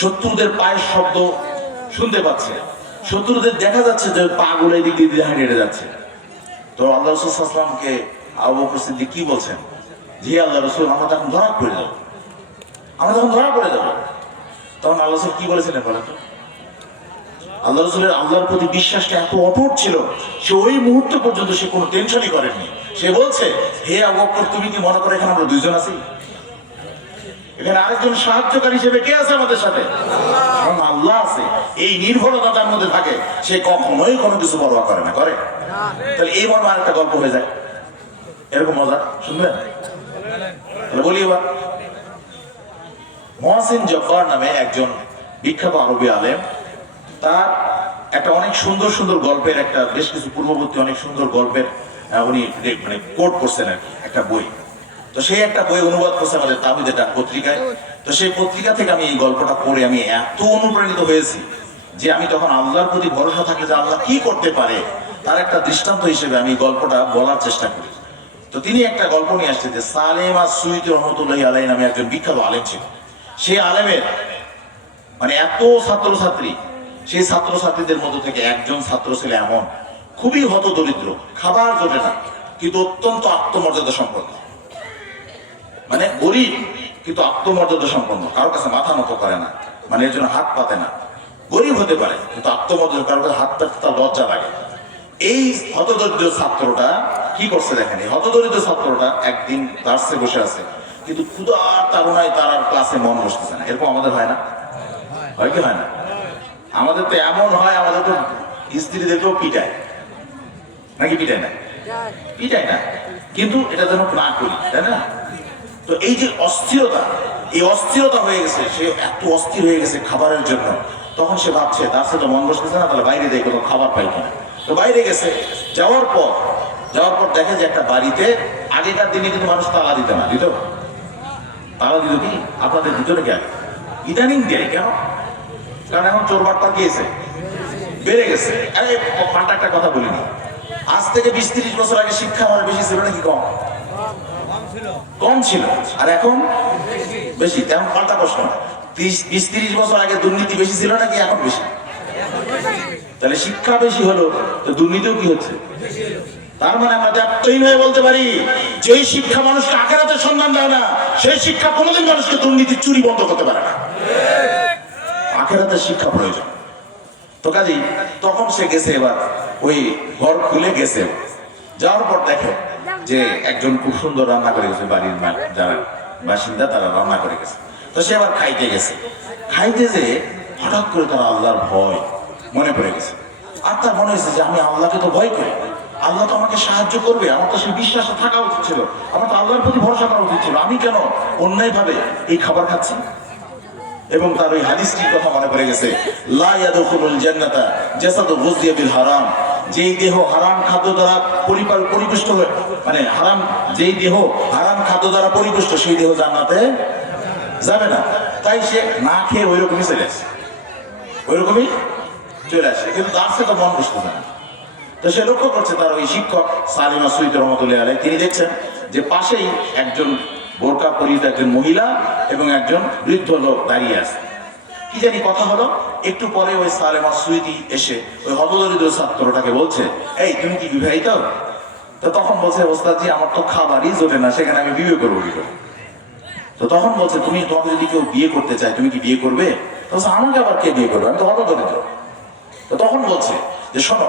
শত্রুদের পায়ের শব্দ শুনতে পাচ্ছে, শত্রুদের দেখা যাচ্ছে যে পা গুলো এদিক দিয়ে হেঁটে যাচ্ছে। তো আল্লাহ রাসূল সাল্লাল্লাহু আলাইহি ওয়াসাল্লামকে আবু বকর সিদ্দিক কি বলছেন? জি আল্লাহ রাসূল, আমরা তখন ধরা পড়ে যাব, আমরা তখন ধরা পড়ে যাব। তখন আল্লাহ রাসূল কি বলেছিলেন বলেন তো? আল্লাহ রাসূলের আল্লাহর প্রতি বিশ্বাসটা এত অটুট ছিল, সে ওই মুহূর্ত পর্যন্ত সে কোনো টেনশনই করেননি। সে বলছে, হে আবু বকর, তুমি কি মনে করো এখানে আমরা 2 জন আছি? এখানে আরেকজন সাহায্যকারী হিসেবে কে আছে আমাদের সাথে? আল্লাহ আছে। এই নির্ভরতা তার মধ্যে থাকে, সে কখনোই কোনো কিছু পরোয়া করে না, করে? তাহলে এই মর্মে আরেকটা গল্প হয়ে যায়, এরকম মজা শুনবেন? বলি এবার। মহসিন জব্বার নামে একজন বিখ্যাত আরবি আলেম, তার একটা অনেক সুন্দর সুন্দর গল্পের একটা বেশ কিছু পূর্ববর্তী অনেক সুন্দর গল্পের উনি মানে কোট করছেন আর কি, একটা বই। তো সেই একটা বই অনুবাদ করছে আমাদের তাওহীদ একটা পত্রিকায়। তো সেই পত্রিকা থেকে আমি এই গল্পটা পড়ে আমি এত অনুপ্রাণিত হয়েছি যে আমি তখন আল্লাহর প্রতি ভরসা থাকলে যে আল্লাহ কি করতে পারে তার একটা দৃষ্টান্ত হিসেবে আমি গল্পটা বলার চেষ্টা করি। তো তিনি একটা গল্প নিয়ে আসছে যে সালেম আস-সুয়ুতি রাহমাতুল্লাহি আলাইহি নামে একজন বিখ্যাত আলেম ছিল। সেই আলেমের মানে এত ছাত্রছাত্রী, সেই ছাত্রছাত্রীদের মধ্যে থেকে একজন ছাত্র ছিল এমন খুবই হতদরিদ্র, খাবার জোটে না, কিন্তু অত্যন্ত আত্মমর্যাদা সম্পন্ন। মানে গরিব কিন্তু আত্মমর্যাদা সম্পন্ন, কারোর কাছে মাথা নত করে না, মানে এর জন্য হাত পাতে না। গরিব হতে পারে কিন্তু আত্মমর্যাদা, কারোর কাছে হাত পাতে তার লজ্জা লাগে। এই হতদরিদ্র ছাত্রটা কি করছে দেখেন, এই হতদরিদ্র ছাত্রটা একদিন ক্লাসে বসে আছে, কিন্তু ক্ষুধার তাড়নায় তার আর ক্লাসে মন বসতেছে না। এরকম আমাদের হয় না? হয় কি হয় না? আমাদের তো এমন হয়, আমাদের তো স্ত্রীদেরকেও পিটায়, নাকি পিটায় না? পিটায় না, কিন্তু এটা যেন না করি, তাই না? তো এই যে অস্থিরতা, এই অস্থিরতা হয়ে গেছে, সে এত অস্থির হয়ে গেছে খাবারের জন্য। তখন সে ভাবছে তার সাথে তো মন বসতেছে না, তাহলে বাইরে দিয়ে কোথাও খাবার পাই কিনা। তো বাইরে গেছে, যাওয়ার পর দেখে যে একটা বাড়িতে, আগেকার দিনে কিন্তু মানুষ তালা দিত না, দিত? তালা দিত কি আপনাদের ভিতরে কে? ইদানিং দেয় কেন? কারণ এখন চোর বাটপার গিয়েছে, বেড়ে গেছে। আরে পাল্টা একটা কথা বলিনি, আজ থেকে 20-30 বছর আগে শিক্ষা আমার বেশি ছিল নাকি কম? কম ছিল। আর এখন বেশি। তেমন পাল্টা প্রশ্ন, 20-30 বছর আগে দুর্নীতি বেশি ছিল নাকি এখন বেশি? তাহলে শিক্ষা বেশি হলো, তো দুর্নীতিও কি হচ্ছে? তার মানে আমরা এতই নয় বলতে পারি, যেই শিক্ষা মানুষকে আখিরাতের সন্ধান দেয় না, সেই শিক্ষা কোনোদিন মানুষকে দুর্নীতি চুরি বন্ধ করতে পারে না। আখিরাতের শিক্ষা প্রয়োজন। তো কাজেই তখন সে গেছে, এবার ওই ঘর খুলে গেছে, যাওয়ার পর দেখে যে একজন খুব সুন্দর রান্না করে গেছে, বাড়ির যারা বাসিন্দা তারা রান্না করে গেছে। তো সে আবার খাইতে গেছে, খাইতে যে হঠাৎ করে তার আল্লাহর ভয় মনে পড়ে গেছে। আর তার মনে হয়েছে যে আমি আল্লাহকে তো ভয় করি, আল্লাহ তো আমাকে সাহায্য করবে, আমার তো সেই বিশ্বাসে থাকা উচিত ছিল, আমার তো আল্লাহর প্রতি ভরসা করা উচিত ছিল, আমি কেন অন্যায় ভাবে এই খাবার খাচ্ছি? এবং তার ওই হাদিসটির কথা মনে পড়ে গেছে, লা ইয়াদখুলুল জান্নাতা জাসাদু গুযিয়া বিল হারাম, যেই দেহ হারাম খাদ্য দ্বারা পরিপুষ্ট হয়ে, মানে যেই দেহ হারাম খাদ্য দ্বারা পরিপুষ্ট, সেই দেহ জান্নাতে যাবে না। তাই সে না খেয়ে ওইরকমই চলে আসে, ওইরকমই চলে আসে, কিন্তু তার সাথে মন বসতেছে না। তো সে লক্ষ্য করছে তার ওই শিক্ষক সালেম আস-সুয়ুতি রাহমাতুল্লাহি আলাইহি, তিনি দেখছেন যে পাশেই একজন বোরকা পরিহিত একজন মহিলা এবং একজন বৃদ্ধ লোক দাঁড়িয়ে আছে। কি জানি কথা হলো, একটু পরে ওই সালেম আস-সুয়ুতি এসে ওই হতদরিদ্র ছাত্রটাকে বলছে, এই তুমি কি বিবাহিত? তো তখন বলছে, ওস্তাদজি আমার তো খাবারই জোটে না, সেখানে আমি বিয়ে করবো কি করে? তো তখন বলছে, তোমাকে যদি কেউ বিয়ে করতে চায় তুমি কি বিয়ে করবে? তো আমাকে আবার কে বিয়ে করবে, আমি তো হতদরিদ্র। তো তখন বলছে যে শোনো,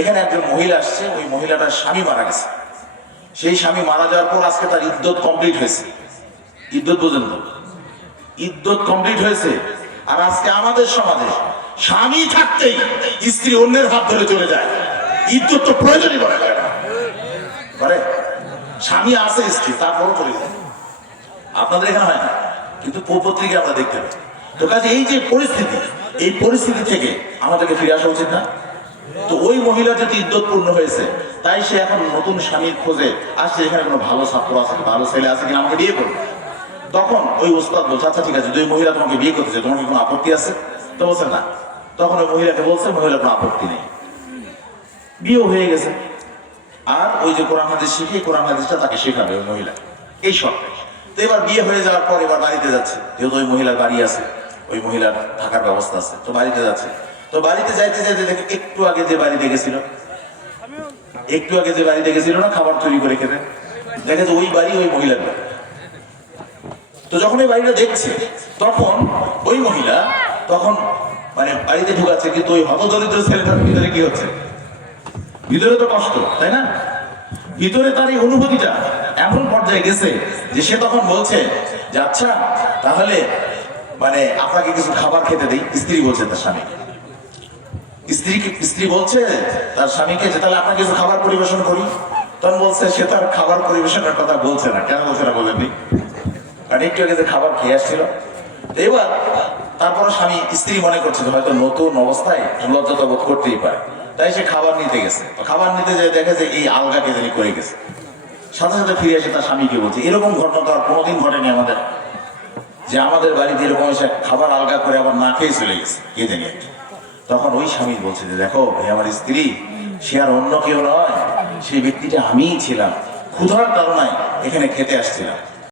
এখানে একজন মহিলা আসছে, ওই মহিলাটার স্বামী মারা গেছে। সেই স্বামী মারা যাওয়ার পর আজকে তার ইদ্যত কমপ্লিট হয়েছে। ইদ্যত বুঝেন তো? ইদ্যত কমপ্লিট হয়েছে। আর আজকে আমাদের সমাজে স্বামী থাকতেই স্ত্রী অন্যের হাত ধরে চলে যায়। ইদ্যত তো প্রয়োজনই করে না, করে স্বামী আছে স্ত্রী তারপরও চলে যায়। আপনাদের এখানে হয় না, কিন্তু পত্রিকা আমরা দেখতে পাই। তো কাজে এই যে পরিস্থিতি, এই পরিস্থিতি থেকে আমাদেরকে ফিরে আসা উচিত না? তো ওই মহিলা যদি ইদ্যত পূর্ণ হয়েছে, তাই সে এখন নতুন স্বামীর খোঁজে আসছে, এখানে কোনো ভালো ছাত্র আছে, ভালো ছেলে আছে কিনা, আমাকে বিয়ে করবে। তখন ওই ওস্তাদ বলছে আচ্ছা ঠিক আছে, যদি ওই মহিলা তোমাকে বিয়ে করতে চায়, তোমার কি কোনো আপত্তি আছে? তো বলছে না। তখন ওই মহিলাকে বলছে মহিলার কোনো আপত্তি নেই, বিয়েও হয়ে গেছে। আর ওই যে কোরআন হাদিস শিখে, কোরআন হাদিসটা তাকে শেখাবে ওই মহিলা, এই সব। তো এবার বিয়ে হয়ে যাওয়ার পর এবার বাড়িতে যাচ্ছে, যেহেতু ওই মহিলার বাড়ি আছে, ওই মহিলার থাকার ব্যবস্থা আছে, তো বাড়িতে যাচ্ছে। তো বাড়িতে যাইতে যাইতে দেখে একটু আগে যে বাড়িতে গেছিল, একটু আগে যে বাড়িতে গেছিল না খাবার তৈরি করে খেতে, দেখে যে ওই বাড়ি ওই মহিলার বাড়ি। তো যখন এই বাড়িটা দেখছে, তখন ওই মহিলা তখন মানে বাড়িতে ঢুকাচ্ছে, কিন্তু ওই হতদরিদ্র ছেলেটার ভিতরে কি হচ্ছে? ভিতরে তো কষ্ট, তাই না? ভিতরে তার এই অনুভূতিটা এমন পর্যায়ে গেছে যে সে তখন বলছে যে আচ্ছা তাহলে মানে আপনাকে কিছু খাবার খেতে দেই। স্ত্রী বলছে তার স্বামী, স্ত্রী বলছে তার স্বামীকে যে তাহলে আপনাকে কিছু খাবার পরিবেশন করি। তখন বলছে সে তার খাবার পরিবেশনের কথা বলছে না। কেন বলছে না বলেননি? কারণ একটু আগে যে খাবার খেয়ে আসছিল। এবার তারপরে স্বামী, স্ত্রী মনে করছে যে হয়তো নতুন অবস্থায় লজ্জা বোধ করতেই পারে, তাই সে খাবার নিতে গেছে। খাবার নিতে যেয়ে দেখে যে এই আলগা কে জানি করে গেছে। সাথে সাথে ফিরে এসে তার স্বামীকে বলছে এরকম ঘটনা তো আর কোনোদিন ঘটেনি আমাদের, যে আমাদের বাড়িতে এরকম এসে খাবার আলগা করে আবার না খেয়ে চলে গেছে কে জানি আর কি। তখন ওই স্বামী বলছে যে দেখো ভাই, আমার স্ত্রী সে আর অন্য কেউ নয়, সেই ব্যক্তিটা আমিই ছিলাম। ক্ষুধার তাড়নায় এখানে খেতে আসছিলাম।